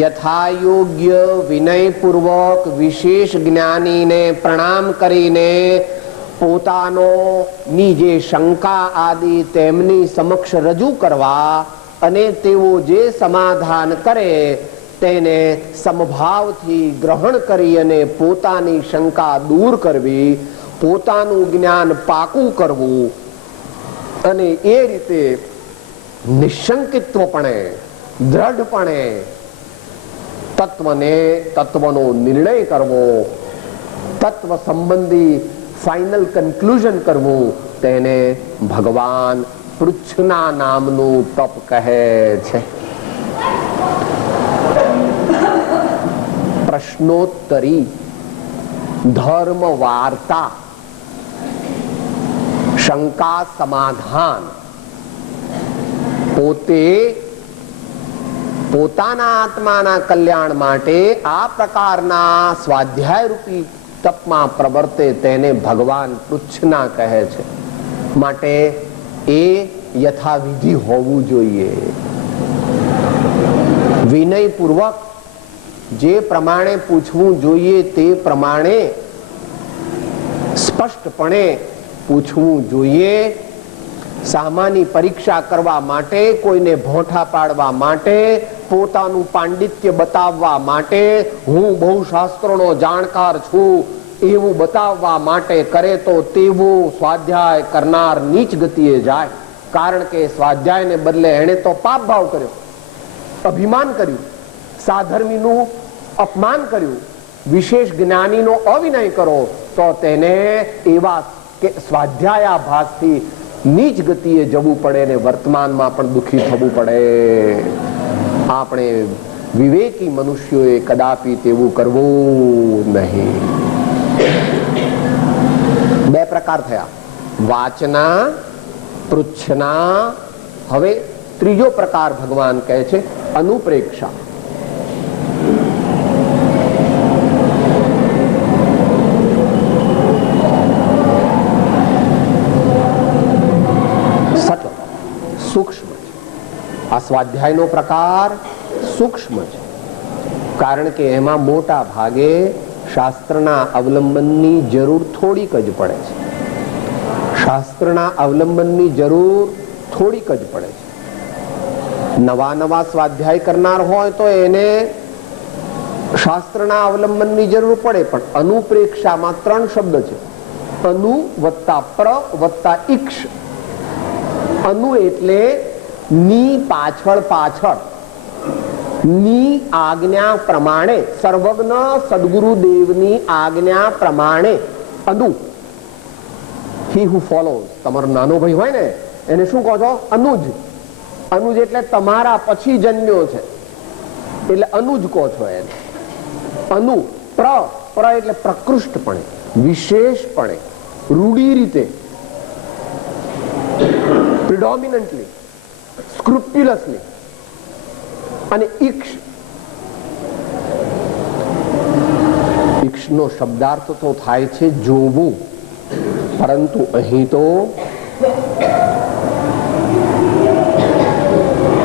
યથાયોગ્ય વિનયપૂર્વક વિશેષ જ્ઞાનીને પ્રણામ કરીને પોતાની જે શંકા આદિ તેમની સમક્ષ રજૂ કરવા, અને તેઓ જે સમાધાન કરે તેને સમભાવથી ગ્રહણ કરી અને પોતાની શંકા દૂર કરવી, પોતાનું જ્ઞાન પાકું કરવું, અને એ રીતે નિશંકિત્વપણે, દ્રઢપણે તત્વનો નિર્ણય કરવો, તત્વ સંબંધી ફાઇનલ કન્ક્લુઝન કરવું, તેને ભગવાન પૃચ્છના નામનું તપ કહે છે. પ્રશ્નોત્તરી, ધર્મ વાર્તા, શંકા સમાધાન, પોતાના આત્માના કલ્યાણ માટે આ પ્રકારના સ્વાધ્યાય રૂપી તપમાં પ્રવર્તે તેને ભગવાન પૃચ્છના કહે છે. માટે એ યથાવિધિ હોવું જોઈએ. વિનયપૂર્વક જે પ્રમાણે પૂછવું જોઈએ તે પ્રમાણે સ્પષ્ટપણે પૂછવું જોઈએ. સામાની પરીક્ષા કરવા માટે, કોઈને ભોંઠા પાડવા માટે, પોતાનું પાંડિત્ય બતાવવા માટે, હું બહુ શાસ્ત્રોનો જાણકાર છું એવું બતાવવા માટે કરે તો તેવો સ્વાધ્યાય કરનાર નીચ ગતિએ જાય. કારણ કે સ્વાધ્યાયને બદલે એણે તો પાપ ભાવ કર્યો, અભિમાન કર્યું, સાધર્મીનું અપમાન કર્યું. વિશેષ જ્ઞાનીનો અવિનય કરો તો તેને એવા સ્વાધ્યાયાભાસથી નીચ ગતિએ જવું પડે ને વર્તમાનમાં પણ દુઃખી થવું પડે. આપણે વિવેકી મનુષ્યોએ કદાપી તેવું કરવું નહીં. બે પ્રકાર થયા, વાચના, પૃચ્છના. હવે ત્રીજો પ્રકાર ભગવાન કહે છે અનુપ્રેક્ષા. સૂક્ષ્મ છે આ સ્વાધ્યાયનો પ્રકાર, સૂક્ષ્મ છે. કારણ કે એમાં મોટા ભાગે શાસ્ત્રના અવલંબનની જરૂર થોડીક જ પડે છે. શાસ્ત્રના અવલંબનની જરૂર થોડીક જ પડે છે. નવા નવા સ્વાધ્યાય કરનાર હોય તો એને શાસ્ત્રના અવલંબનની જરૂર પડે. પણ અનુપ્રેક્ષામાં 3 શબ્દ છે, અનુ વત્તા પ્ર વત્તા ઈક્ષ. અનુ એટલે ની પાછળ પાછળ, ની આજ્ઞા પ્રમાણે, સર્વજ્ઞ સદગુરુદેવની આજ્ઞા પ્રમાણે. અનુ, હી હુ ફોલોઝ. તમારો નાનો ભાઈ હોય ને એને શું કહો છો? અનુજ. અનુજ એટલે તમારા પછી જન્મ્યો છે એટલે અનુજ કહો છો એને. અનુ. પ્ર એટલે પ્રકૃષ્ટપણે, વિશેષપણે, રૂઢી રીતે, predominantly, scrupulously. અને ઈક્ષ, ઈક્ષનો શબ્દાર્થ તો થાય છે જોવું, પરંતુ અહીં તો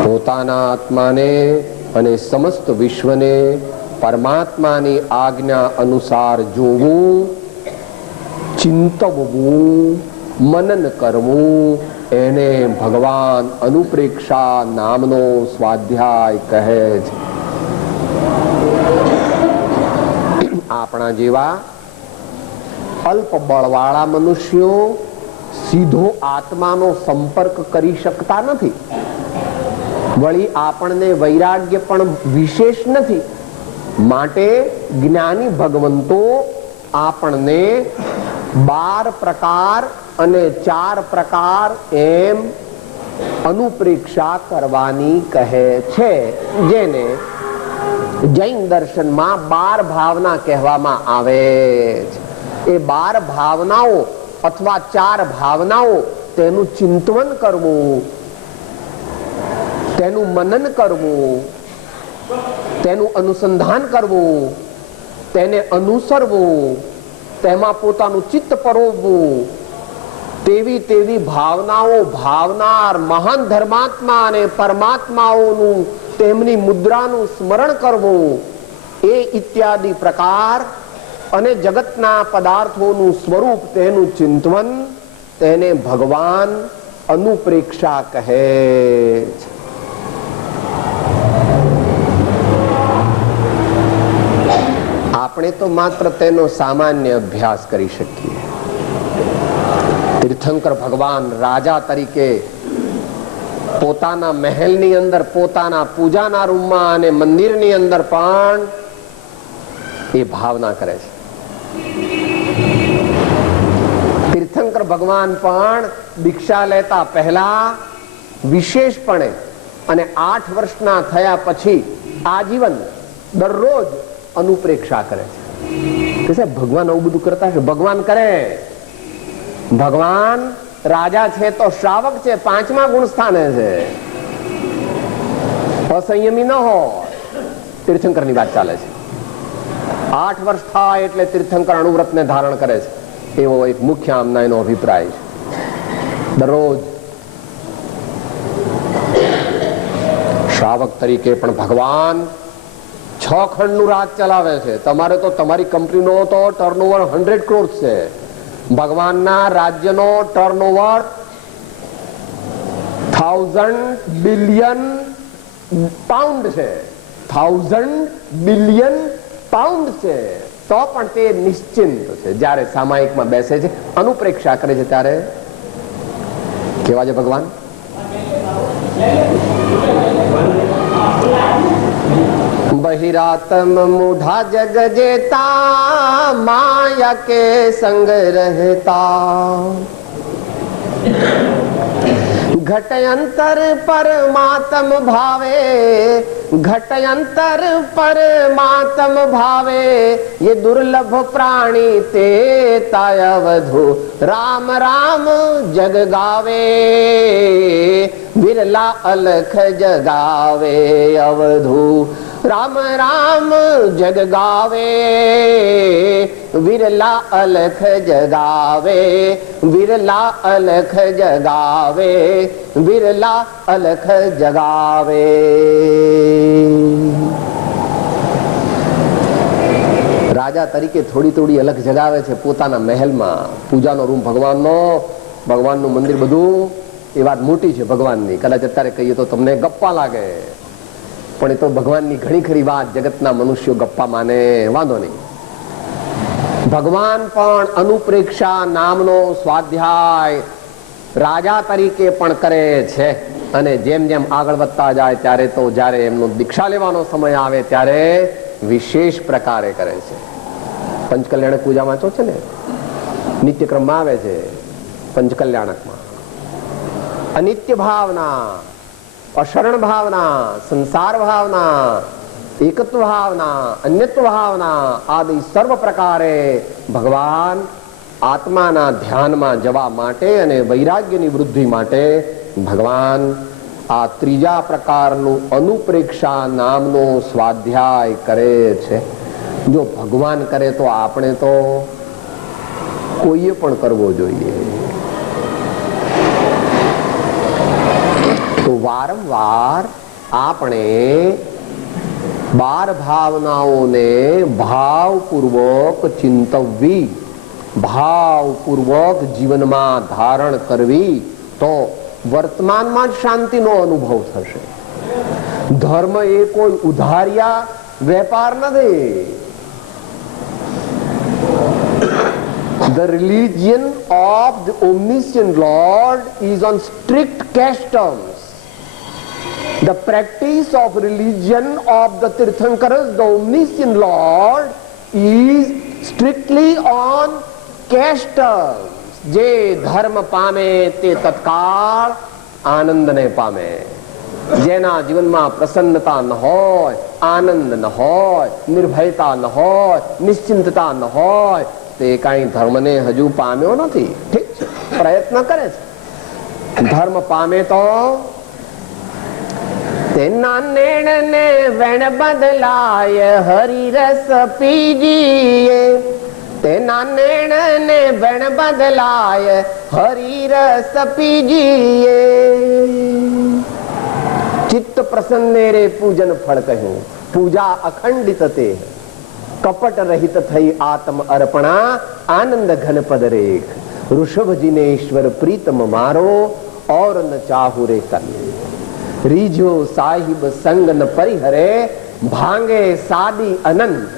પોતાના આત્માને અને સમસ્ત વિશ્વને પરમાત્માની આજ્ઞા અનુસાર જોવું, ચિંતવવું, મનન કરવું, એને ભગવાન અનુપ્રેક્ષા નામનો સ્વાધ્યાય કહે છે. આપણા જેવા અલ્પ બળવાળા મનુષ્યો સીધો આત્માનો સંપર્ક કરી શકતા નથી. વળી આપણને વૈરાગ્ય પણ વિશેષ નથી. માટે જ્ઞાની ભગવંતો આપણને 12 પ્રકાર અને 4 પ્રકાર એમ અનુપ્રેક્ષા કરવાની કહે છે, જેને જૈન દર્શનમાં 12 ભાવના કહેવામાં આવે છે. એ 12 ભાવનાઓ અથવા 4 ભાવનાઓ, તેનું ચિંતન કરવું, તેનું મનન કરવું, તેનું અનુસંધાન કરવું, તેને અનુસરવું, તેમાં પોતાનું ચિત્ત પરોવવું, તેવી ભાવનાઓ ભાવનાર મહાન ધર્માત્મા અને પરમાત્માઓનું તેમની મુદ્રાનું સ્મરણ કરવું, એ ઇત્યાદિ પ્રકાર અને જગતના પદાર્થોનું સ્વરૂપ, તેનું ચિંતન, તેને ભગવાન અનુપ્રેક્ષા કહે છે. આપણે તો માત્ર તેનો સામાન્ય અભ્યાસ કરી શકીએ. તીર્થંકર ભગવાન રાજા તરીકે પોતાના મહેલની અંદર, પોતાના પૂજાના રૂમમાં અને મંદિરની અંદર પણ એ ભાવના કરે છે. તીર્થંકર ભગવાન પણ દીક્ષા લેતા પહેલા વિશેષપણે અને 8 વર્ષના થયા પછી આજીવન દરરોજ અનુપ્રેક્ષા કરે છે. કે ભગવાન આવું બધું કરતા છે? ભગવાન કરે. ભગવાન રાજા છે તો શ્રાવક છે, 5મા ગુણ સ્થાને છે. અસંયમી ન હોય. તીર્થંકર ની વાત ચાલે છે. 8 વર્ષ થાય એટલે તીર્થંકર અણુવ્રતને ધારણ કરે છે, એવો એક મુખ્ય આમના એનો અભિપ્રાય છે. દરરોજ શ્રાવક તરીકે પણ ભગવાન 6 ખંડનું રાજ ચલાવે છે. તમારે તો તમારી કંપનીનો તો ટર્નઓવર 100 crores છે. ભગવાનના રાજ્યનો ટર્નઓવર 1000 બિલિયન પાઉન્ડ છે, 1000 બિલિયન પાઉન્ડ છે, તો પણ તે નિશ્ચિંત છે. જ્યારે સામાયિકમાં બેસે છે, અનુપ્રેક્ષા કરે છે, ત્યારે કેવા છે ભગવાન? બહિરાતમ મૂઢા જગ જેતા, માયા કે સંગ રહેતા, ઘટયંતર પરમાત્મ ભાવે, ઘટયંતર પરમાત્મ ભાવે, ये दुर्लभ प्राणी ते तायवधु, राम राम जग गावे, विरला अलख जगावे अवधु, राम राम जग गावे, विरला अलख जगावे, विरला अलख जगावे, विरला अलख जगावे. રાજા તરીકે થોડી થોડી અલખ જગાવે છે પોતાના મહેલમાં. પૂજાનો રૂમ ભગવાનનો, ભગવાનનું મંદિર, બધું એ વાત મોટી છે ભગવાનની. કદાચ અત્યારે કહીએ તો તમને ગપ્પા લાગે, પણ એ તો ભગવાનની ઘણી ખરી વાત જગતના મનુષ્યો ગપ્પા માને, વાંધો નહીં. ભગવાન પણ અનુપ્રેક્ષા નામનો સ્વાધ્યાય રાજા તરીકે પણ કરે છે. અને જેમ જેમ આગળ વધતા જાય ત્યારે તો જ્યારે એમનો દીક્ષા લેવાનો સમય આવે ત્યારે વિશેષ પ્રકારે કરે છે. પંચકલ્યાણક પૂજા વાંચો છે ને, નિત્યક્રમમાં આવે છે પંચકલ્યાણકમાં. અનિત્ય ભાવના, અશરણ ભાવના, સંસાર ભાવના, એકત્વ ભાવના, અન્યત્વ ભાવના આદિ સર્વ પ્રકારે ભગવાન આત્માના ધ્યાનમાં જવા માટે અને વૈરાગ્યની વૃદ્ધિ માટે ભગવાન આ ત્રીજા પ્રકારનું અનુપ્રેક્ષા નામનો સ્વાધ્યાય કરે છે. જો ભગવાન કરે તો આપણે તો કોઈએ પણ કરવો જોઈએ. તો વારંવાર આપણે 12 ભાવનાઓને ભાવપૂર્વક ચિંતવવી, ભાવપૂર્વક જીવનમાં ધારણ કરવી, તો વર્તમાનમાં જ શાંતિનો અનુભવ થશે. ધર્મ એ કોઈ ઉધારિયા વેપાર નથી. The religion of the omniscient Lord is on strict caste terms. The practice of religion of the Tirthankaras, the omniscient Lord, is strictly on caste terms. જે ધર્મ પામે તે તત્કાળ આનંદને પામે. જેના જીવનમાં પ્રસન્નતા ન હોય, આનંદ ન હોય, નિર્ભયતા ન હોય, નિશ્ચિંતતા ન હોય, તે કઈ ધર્મને હજુ પામ્યો નથી. ઠીક છે, પ્રયત્ન કરે છે. ધર્મ પામે તો તેના નેણને વેણ બદલાય, હરિરસ પીજીએ. તેના નેણને વેણ બદલાય, હરિરસ પીજીએ. ચિત્ત પ્રસન્ને રે પૂજન ફળ કહ્યું. પૂજા અખંડિત તે, કપટ રહિત થઈ આત્મ અર્પણા, આનંદ ઘન પદ રેખ. ઋષભજીને ઈશ્વર પ્રીતમ મારો, ઓર ન ચાહુ રે કન. રીજો સાહિબ સંગ ન પરિહરે, ભાંગે સાદી અનંત.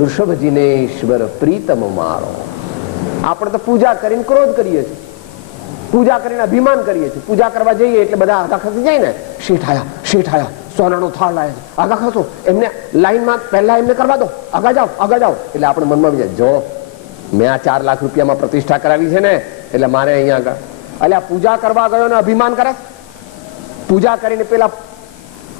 ઋષભજીને ઈશ્વર પ્રીતમ મારો. આપણે તો પૂજા કરીને ક્રોધ કરીએ છીએ, પૂજા કરીને અભિમાન કરીએ છીએ. પૂજા કરવા જઈએ એટલે બધા આગા ખસી જાય ને, શેઠ આયા, સોનાનો થાળ લાવે છે, આગા ખસો, એમને લાઈનમાં પહેલા એમને કરવા દો, આગા જાઓ. એટલે આપણે મનમાં જાય, જો મેં આ 4 લાખ રૂપિયામાં પ્રતિષ્ઠા કરાવી છે ને, એટલે મારે અહીંયા આગળ. એટલે આ પૂજા કરવા ગયો ને અભિમાન કરે. પૂજા કરીને પેલા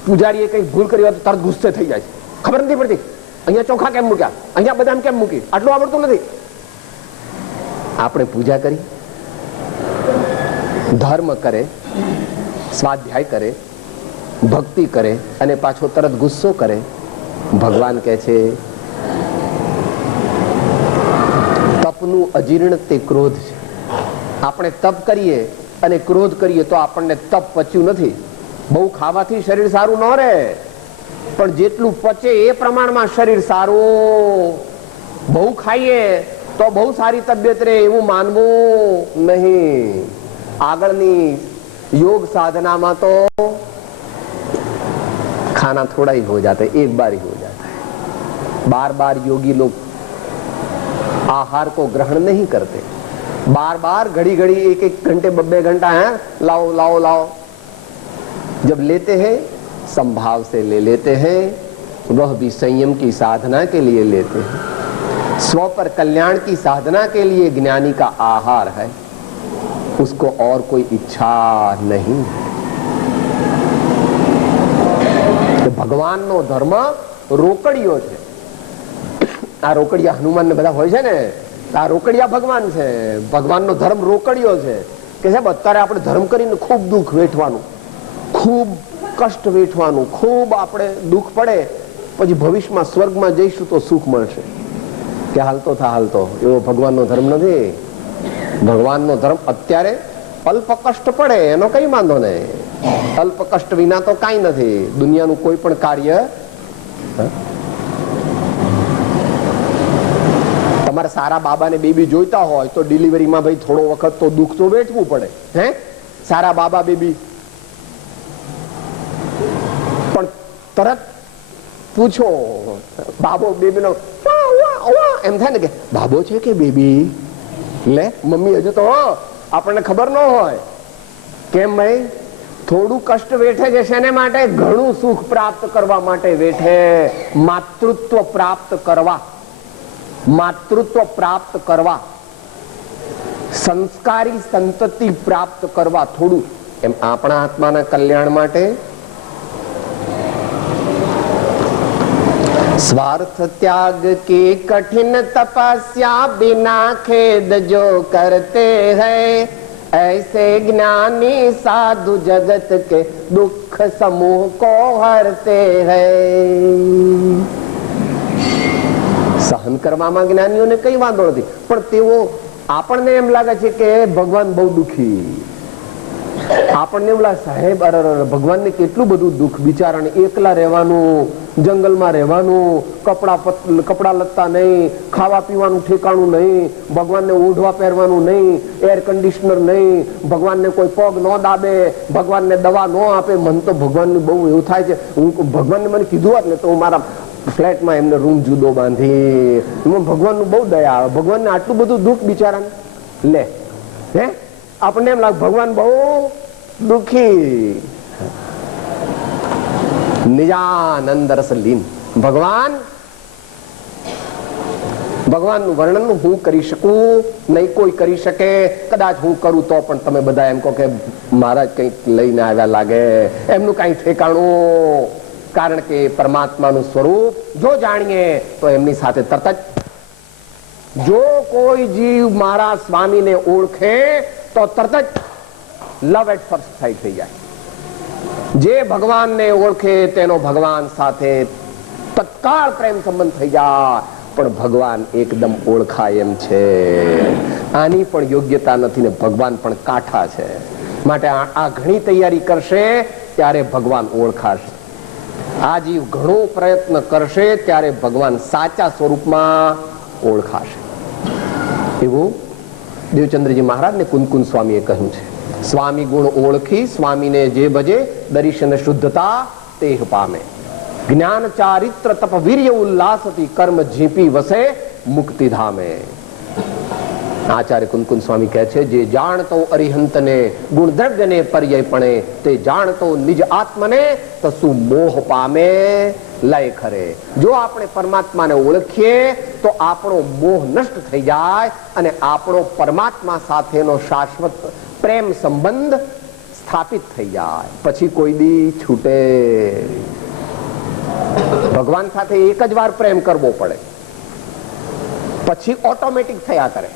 પૂજારીએ કઈ ભૂલ કરી હોય તો તરત ગુસ્સે થઈ જાય છે. ખબર નથી પડતી, અહીંયા ચોખા કેમ મૂક્યા, અહીંયા બદામ કેમ મૂકી, આટલું આવડતું નથી. આપણે પૂજા કરી, ધર્મ કરે, સ્વાધ્યાય કરે, ભક્તિ કરે અને પાછો તરત ગુસ્સો કરે. ભગવાન કહે છે તપનું અજીર્ણ તે ક્રોધ છે. આપણે તપ કરીએ અને ક્રોધ કરીએ તો આપણને તપ પચ્યું નથી. બહુ ખાવાથી શરીર સારું ન રહે, પણ જેટલું પચે એ પ્રમાણમાં શરીર સારું. બહુ ખાઈએ તો બહુ સારી તબિયત રહે એવું માનવું નહીં. આગળની योग साधना में तो खाना थोड़ा ही हो जाता है, एक बार ही हो जाता है। बार बार योगी लोग आहार को ग्रहण नहीं करते, बार बार घड़ी घड़ी एक एक घंटे 2 घंटा है लाओ लाओ लाओ। जब लेते हैं संभाव से ले लेते हैं, वह भी संयम की साधना के लिए लेते हैं। स्व पर कल्याण की साधना के लिए ज्ञानी का आहार है, उसको और कोई इच्छा नहीं है। भगवान नो धर्म रोकड़ियो छे। आ रोकड़िया हनुमान ने बधा होय छे ने, आ रोकड़िया भगवान छे। भगवान नो धर्म रोकड़ियो छे के साहेब अत्यारे आपणे धर्म करीने खूब दुख वेठवानुं, खूब कष्ट वेठवानुं, खूब आपणे दुख पड़े પછી ભવિષ્યમાં સ્વર્ગમાં જઈશું તો સુખ મળશે કે હાલતો થા હાલતો, એવો ભગવાનનો ધર્મ નથી। ભગવાનનો ધર્મ અત્યારે અલ્પ કષ્ટ પડે એનો કઈ વાંધો નહીં, અલ્પ કષ્ટ વિના તો કાંઈ નથી દુનિયાનું કોઈ પણ કાર્ય। તમારે સારા બાબાને બેબી જોઈતા હોય તો ડિલિવરીમાં ભાઈ થોડો વખત તો દુઃખ તો વેઠવું પડે હે, સારા બાબા બેબી। પણ તરત પૂછો બાબો બેબીનો એમ થાય ને કે બાબો છે કે બેબી, લે મમ્મી હજુ તો આપણને ખબર ન હોય કેમ ભાઈ, થોડું કષ્ટ વેઠે છે શેને માટે, ઘણું સુખ પ્રાપ્ત કરવા માટે વેઠે। માતૃત્વ પ્રાપ્ત કરવા, માતૃત્વ પ્રાપ્ત કરવા, સંસ્કારી સંતતિ પ્રાપ્ત કરવા, થોડું એમ આપણા આત્માના કલ્યાણ માટે। स्वार्थ त्याग की कठिन तपस्या बिना खेद जो करते हैं, ऐसे ज्ञानी साधु जगत के दुख समूह को हरते हैं। सहन કરવામાં જ્ઞાનીઓને કઈ વાંધો નથી, પણ તેઓ આપણને એમ લાગે છે કે ભગવાન બહુ દુખી, આપણને એમ લાગે સાહેબ અરે ભગવાનને કેટલું બધું દુઃખ, બિચારાને એકલા રહેવાનું, જંગલમાં રહેવાનું, કપડા લત્તા નહીં, ખાવા પીવાનું ઠેકાણું નહીં, ભગવાનને ઓઢવા પહેરવાનું નહીં, એર કન્ડિશનર નહીં, ભગવાનને કોઈ પગ ન દાબે, ભગવાનને દવા ન આપે। મન તો ભગવાનને બહુ એવું થાય છે, હું ભગવાનને મને કીધું હોત ને તો હું મારા ફ્લેટમાં એમને રૂમ જુદો બાંધી, ભગવાનનું બહુ દયા આવે, ભગવાનને આટલું બધું દુઃખ બિચારાને લે હે, આપણને એમ લાગે ભગવાન બહુ દુઃખી। નિજાનંદ રસ લીન ભગવાન, ભગવાનનું વર્ણન હું કરી શકું નહીં, કોઈ કરી શકે, કદાચ હું કરું તો પણ તમે બધા એમ કહો કે મહારાજ કંઈક લઈને આવ્યા લાગે, એમનું કઈ ઠેકાણું, કારણ કે પરમાત્માનું સ્વરૂપ જો જાણીએ તો એમની સાથે તરત જ જો કોઈ જીવ મારા સ્વામીને ઓળખે તો તરત જ લવ એટ ફર્સ્ટ સાઇટ થઈ જાય। જે ભગવાનને ઓળખે તેનો ભગવાન સાથે તત્કાળ પ્રેમ સંબંધ થઈ જાય, પણ ભગવાન એકદમ ઓળખાય એમ છે। આની પણ યોગ્યતા નથી ને ભગવાન પણ કાઠા છે, માટે આ ઘણી તૈયારી કરશે ત્યારે ભગવાન ઓળખાશે। આ જીવ ઘણો પ્રયત્ન કરશે ત્યારે ભગવાન સાચા સ્વરૂપમાં ઓળખાશે। એવું દેવચંદ્રજી મહારાજ ને કુંદકુંદ સ્વામીએ કહ્યું છે, સ્વામી ગુણ ઓળખી સ્વામીને જે ભજે દર્શન શુદ્ધતા તેહ પામે, જ્ઞાન ચારિત્ર તપ વીર્ય ઉલ્લાસથી કર્મ ઝીપી વસે મુક્તિ ધામે। આચાર્ય કુંદકુંદ સ્વામી કહે છે, જે જાણતો અરિહંતને ગુણ દ્રવ્યને પર્યયપણે, તે જાણતો નિજ આત્મને તસુ મોહ પામે લય ખરે। જો આપણે પરમાત્માને ઓળખીએ તો આપણો મોહ નષ્ટ થઈ જાય અને આપણો પરમાત્મા સાથેનો શાશ્વત પ્રેમ સંબંધ સ્થાપિત થઈ જાય, પછી કોઈ દી છૂટે। ભગવાન સાથે એક જ વાર પ્રેમ કરવો પડે, પછી ઓટોમેટિક થયા કરે,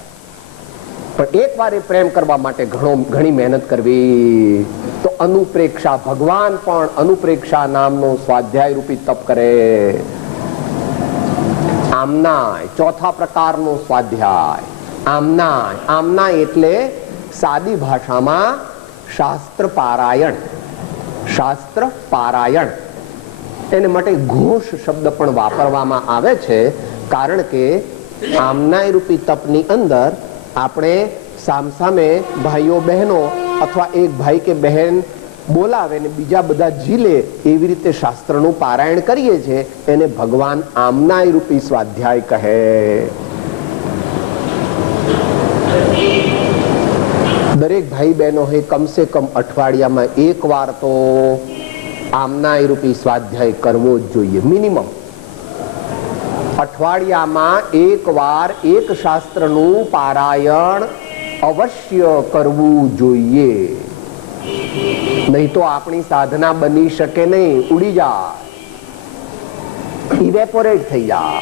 પણ એક વાર એ પ્રેમ કરવા માટે ઘણી મહેનત કરવી। તો અનુપ્રેક્ષા, ભગવાન પણ અનુપ્રેક્ષા નામનો સ્વાધ્યાય રૂપી તપ કરે। આમનાય ચોથા પ્રકારનો સ્વાધ્યાય, આમનાય, આમનાય એટલે સાદી ભાષામાં શાસ્ત્ર પારાયણ, શાસ્ત્ર પારાયણ એને માટે ઘોષ શબ્દ પણ વાપરવામાં આવે છે, કારણ કે આમનાય રૂપી તપની અંદર આપણે સામસામે ભાઈઓ બહેનો અથવા એક ભાઈ કે બહેન બોલાવે ને બીજા બધા ઝીલે, એવી રીતે શાસ્ત્રનું પારાયણ કરીએ છીએ, એને ભગવાન આમનાય રૂપી સ્વાધ્યાય કહે. દરેક ભાઈ બહેનોએ કમસે કમ અઠવાડિયામાં એક વાર તો આમનાય રૂપી સ્વાધ્યાય કરવો જ જોઈએ. મિનિમમ અઠવાડિયામાં એક વાર એક શાસ્ત્રનું પારાયણ અવશ્ય કરવું જોઈએ. નહીં તો આપણી સાધના બની શકે નહીં, ઉડી જાય, ઇવેપોરેટ થઈ જાય.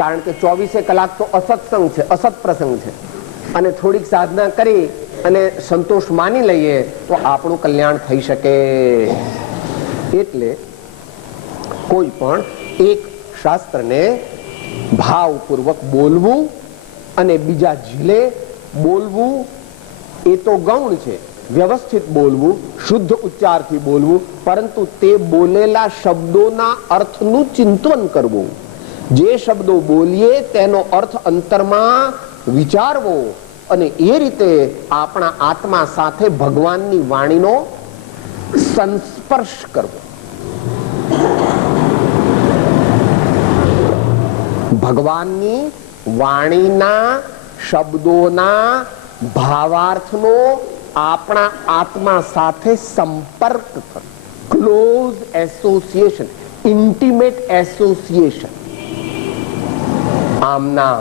કારણ કે 24 કલાક તો અસત્સંગ છે, અસત પ્રસંગ છે, અને થોડીક સાધના કરી અને સંતોષ માની લઈએ તો આપણું કલ્યાણ થઈ શકે. એટલે કોઈ પણ એક શાસ્ત્રને ભાવપૂર્વક બોલવું અને બીજા ઝીલે બોલવું એ તો ગૌણ છે. વ્યવસ્થિત બોલવું, શુદ્ધ ઉચ્ચારથી બોલવું, પરંતુ તે બોલેલા શબ્દોના અર્થનું ચિંતન કરવું. જે શબ્દો બોલીએ તેનો અર્થ અંતરમાં વિચારવો અને એ રીતે આપણા આત્મા સાથે ભગવાનની વાણીનો સંસ્પર્શ કરવો. ભગવાનની વાણીના શબ્દોના ભાવાર્થનો આપણા આત્મા સાથે સંપર્ક કરવો. Close association, intimate association. આમના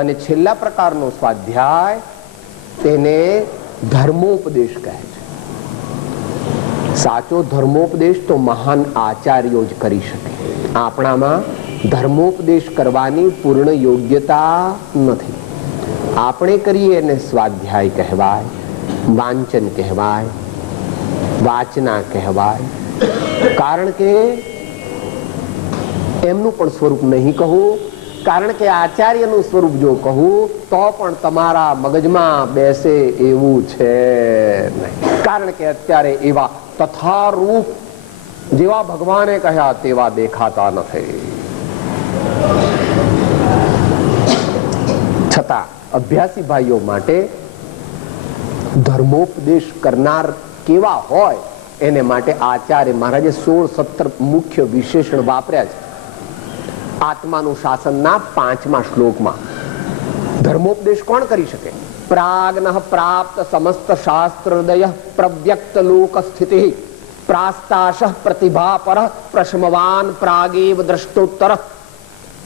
અને છેલ્લા પ્રકારનો સ્વાધ્યાય તેને ધર્મોપદેશ કહે છે. સાચો ધર્મોપદેશ તો મહાન આચાર્યો જ કરી શકે. આપણામાં ધર્મોપદેશ કરવાની પૂર્ણ યોગ્યતા નથી. આપણે કરીએ એને સ્વાધ્યાય કહેવાય, વાંચન કહેવાય, વાચના કહેવાય. કારણ કે એમનું પણ સ્વરૂપ નહીં કહું, કારણ કે આચાર્યનું સ્વરૂપ જો કહું તો પણ તમારા મગજમાં બેસે એવું છે નહીં. કારણ કે અત્યારે એવા તથારૂપ જેવા ભગવાને કહ્યા તેવા દેખાતા નથી. છતાં અભ્યાસી ભાઈઓ માટે ધર્મોપદેશ કરનાર કેવા હોય એને માટે આચાર્ય મહારાજે 16-17 મુખ્ય વિશેષણ વાપર્યા છે. આત્માનું શાસનના 5મા શ્લોકમાં ધર્મોપદેશ કોણ કરી શકે? પ્રાગ્નઃ પ્રાપ્ત સમસ્ત શાસ્ત્ર હૃદય પ્રવ્યક્ત લોક સ્થિતિ પ્રાસ્તાશ પ્રતિભાપર પ્રશમવાન પ્રાગેવ દ્રષ્ટોત્તર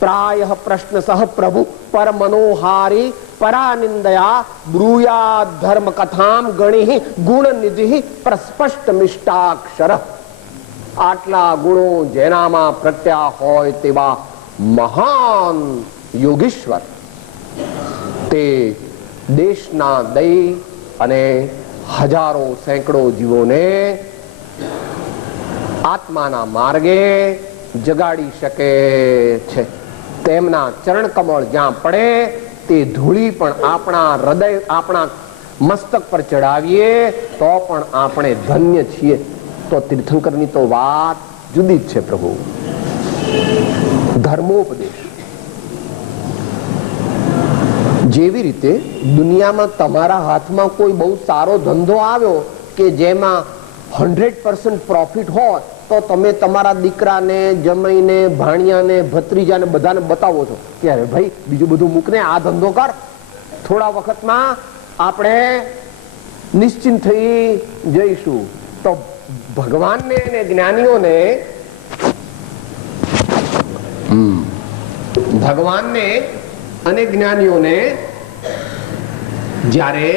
પ્રાયઃ પ્રશ્નસઃ પ્રભુ પરમનોહારી પરાનિંદયા બ્રૂયા ધર્મ કથામ ગણિ ગુણનિધિ પ્રસ્પષ્ટ મિષ્ટાક્ષર. આટલા ગુણો જેનામાં પ્રત્યા હોય તેવા મહાન યોગીશ્વર તે દેશના દઈ અને હજારો સેંકડો જીવોને આત્માના માર્ગે જગાડી શકે છે. તેમના ચરણ કમળ જ્યાં પડે તે ધૂળી પણ આપણા હૃદય, આપણા મસ્તક પર ચડાવીએ તો પણ આપણે ધન્ય છીએ. તો તીર્થંકરની તો વાત જુદી જ છે. પ્રભુ ધર્મોપદેશ જેવી રીતે દુનિયામાં તમારા હાથમાં કોઈ બહુ સારો ધંધો આવ્યો કે જેમાં 100% પ્રોફિટ હોય તો તમે તમારા દીકરાને, જમાઈને, ભાણિયાને, ભત્રીજાને બધાને બતાવો છો કે અરે ભાઈ બીજું બધું મૂકને, આ ધંધો કર. થોડા વખતમાં આપણે નિશ્ચિંત થઈ જઈશું. તો ભગવાનને અને જ્ઞાનીઓને જ્યારે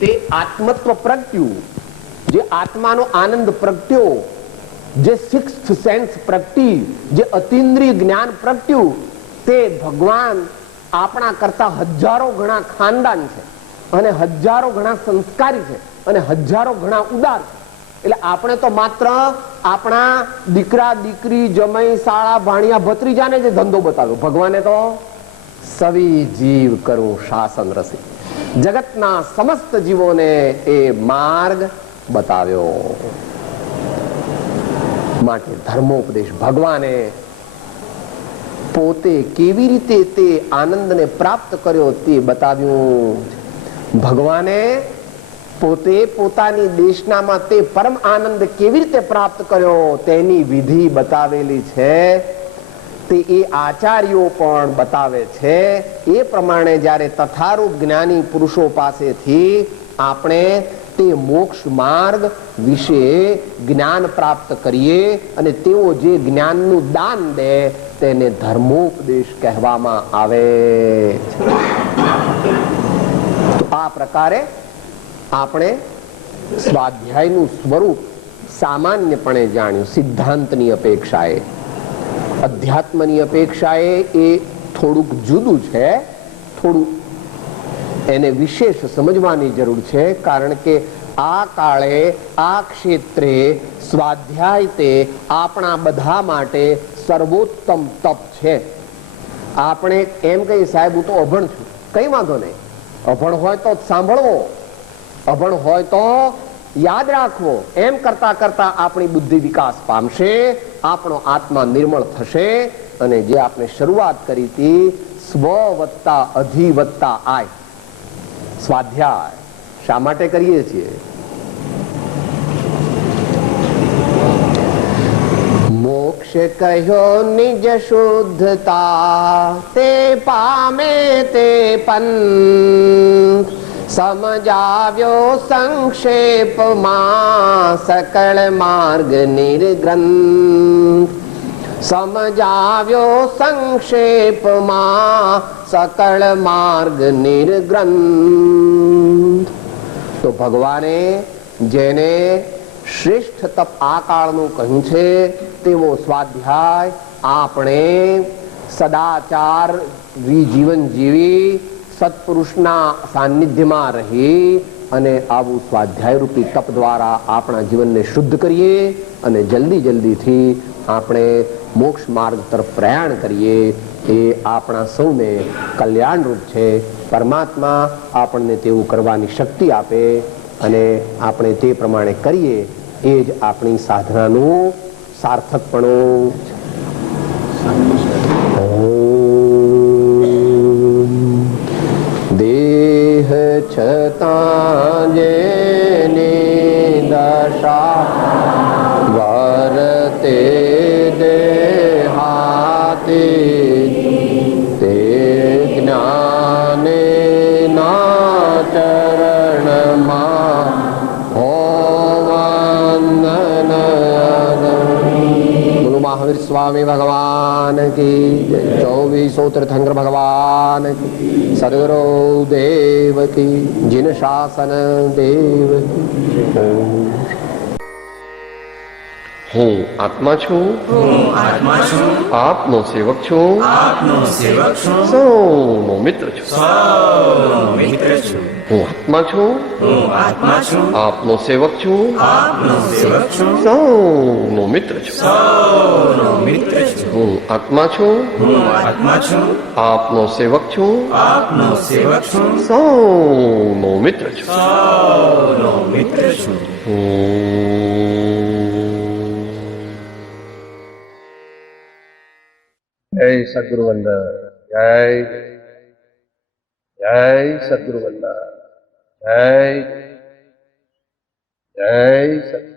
તે આત્મત્વ પ્રગટ્યું, જે આત્માનો આનંદ પ્રગટ્યો, જે સિક્સ્થ સેન્સ પ્રગટી, જે અતિન્દ્રિય જ્ઞાન પ્રગટ્યું, તે ભગવાન આપણા કરતા હજારો ગણા ખાનદાન છે અને હજારો ગણા સંસ્કારી છે અને હજારો ગણા ઉદાર છે. એટલે આપણે તો માત્ર આપણા દીકરા, દીકરી, જમાઈ, શાળા, ભાણિયા, ભત્રીજાને જે ધંધો બતાવ્યો. ભગવાને તો સવી જીવ કરું શાસન રસી, જગતના સમસ્ત જીવોને એ માર્ગ બતાવ્યો. માટે ધર્મોપદેશ ભગવાને પોતે કેવી રીતે તે આનંદને પ્રાપ્ત કર્યો તે બતાવ્યું. ભગવાને પોતે પોતાની દેશનામાં તે પરમ આનંદ કેવી રીતે પ્રાપ્ત કર્યો તેની વિધિ બતાવેલી છે. તે એ આચાર્યો પણ બતાવે છે. એ પ્રમાણે જ્યારે તથારૂપ જ્ઞાની પુરુષો પાસેથી આપણે તે મોક્ષ માર્ગ વિશે જ્ઞાન પ્રાપ્ત કરીએ અને તેઓ જે જ્ઞાનનું દાન દે તેને ધર્મોપદેશ કહેવામાં આવે છે. તો આ પ્રકારે આપણે સ્વાધ્યાયનું સ્વરૂપ સામાન્યપણે જાણ્યું. સિદ્ધાંતની અપેક્ષાએ, અધ્યાત્મની અપેક્ષાએ એ થોડુંક જુદું છે. થોડું એને વિશેષ સમજવાની જરૂર છે. કારણ કે આ કાળે આ ક્ષેત્રે સ્વાધ્યાય તે આપણા બધા માટે સર્વોત્તમ તપ છે. આપણે એમ કહીએ સાહેબ હું તો અભણ છું, કઈ વાંધો નહીં. અભણ હોય તો સાંભળવો, અભણ હોય તો યાદ રાખવો. એમ કરતા કરતા આપણી બુદ્ધિ વિકાસ પામશે, આપણો આત્મા નિર્મળ થશે. અને જે આપણે શરૂઆત કરી હતી સ્વ વત્તા અધિ વત્તા આય સ્વાધ્યાય શા માટે કરીએ છીએ? મોક્ષ કહ્યો નિજ શુદ્ધતા તે પામે તે પંથ સમજાવ્યો સંક્ષેપમાં સકળ માર્ગ નિર્ગ્રંથ. સમજાવ્યો સંક્ષેપમાં સકળ માર્ગ નિર્ગ્રંથ. તો ભગવાને જેને શ્રેષ્ઠ તપ આ કાળનું કહ્યું છે તેવો સ્વાધ્યાય આપણે સદાચાર જીવન જીવી સત્પુરુષના સાનિધ્યમાં રહી અને આવું સ્વાધ્યાય રૂપી તપ દ્વારા આપણા જીવનને શુદ્ધ કરીએ અને જલ્દી જલ્દીથી આપણે મોક્ષ માર્ગ તરફ પ્રયાણ કરીએ. એ આપણા સૌને કલ્યાણરૂપ છે. પરમાત્મા આપણને તેવું કરવાની શક્તિ આપે અને આપણે તે પ્રમાણે કરીએ એ જ આપણી સાધનાનું સાર્થકપણું. દેહ છતાં જેની દશા વરતે દેહાતે તે જ્ઞાને ના ચરણમાં હોવંદન. બોલો મહાવીર સ્વામી ભગવાન કી જય. 24 તીર્થંકર ભગવાન કી, સદગુરુ દેવ કી, જીન શાસન દેવ કી. હું આત્મા છું, આપનો સેવક છું, સૌનો મિત્ર છું. હું આત્મા છું, આપનો સેવક છું, સૌનો મિત્ર છું. હું આત્મા છું, આપનો સેવક છું, સૌનો મિત્ર છું. જય સદગુરુ વંદન. જય જય સદગુરુ વંદન. જય જય સદગુરુ.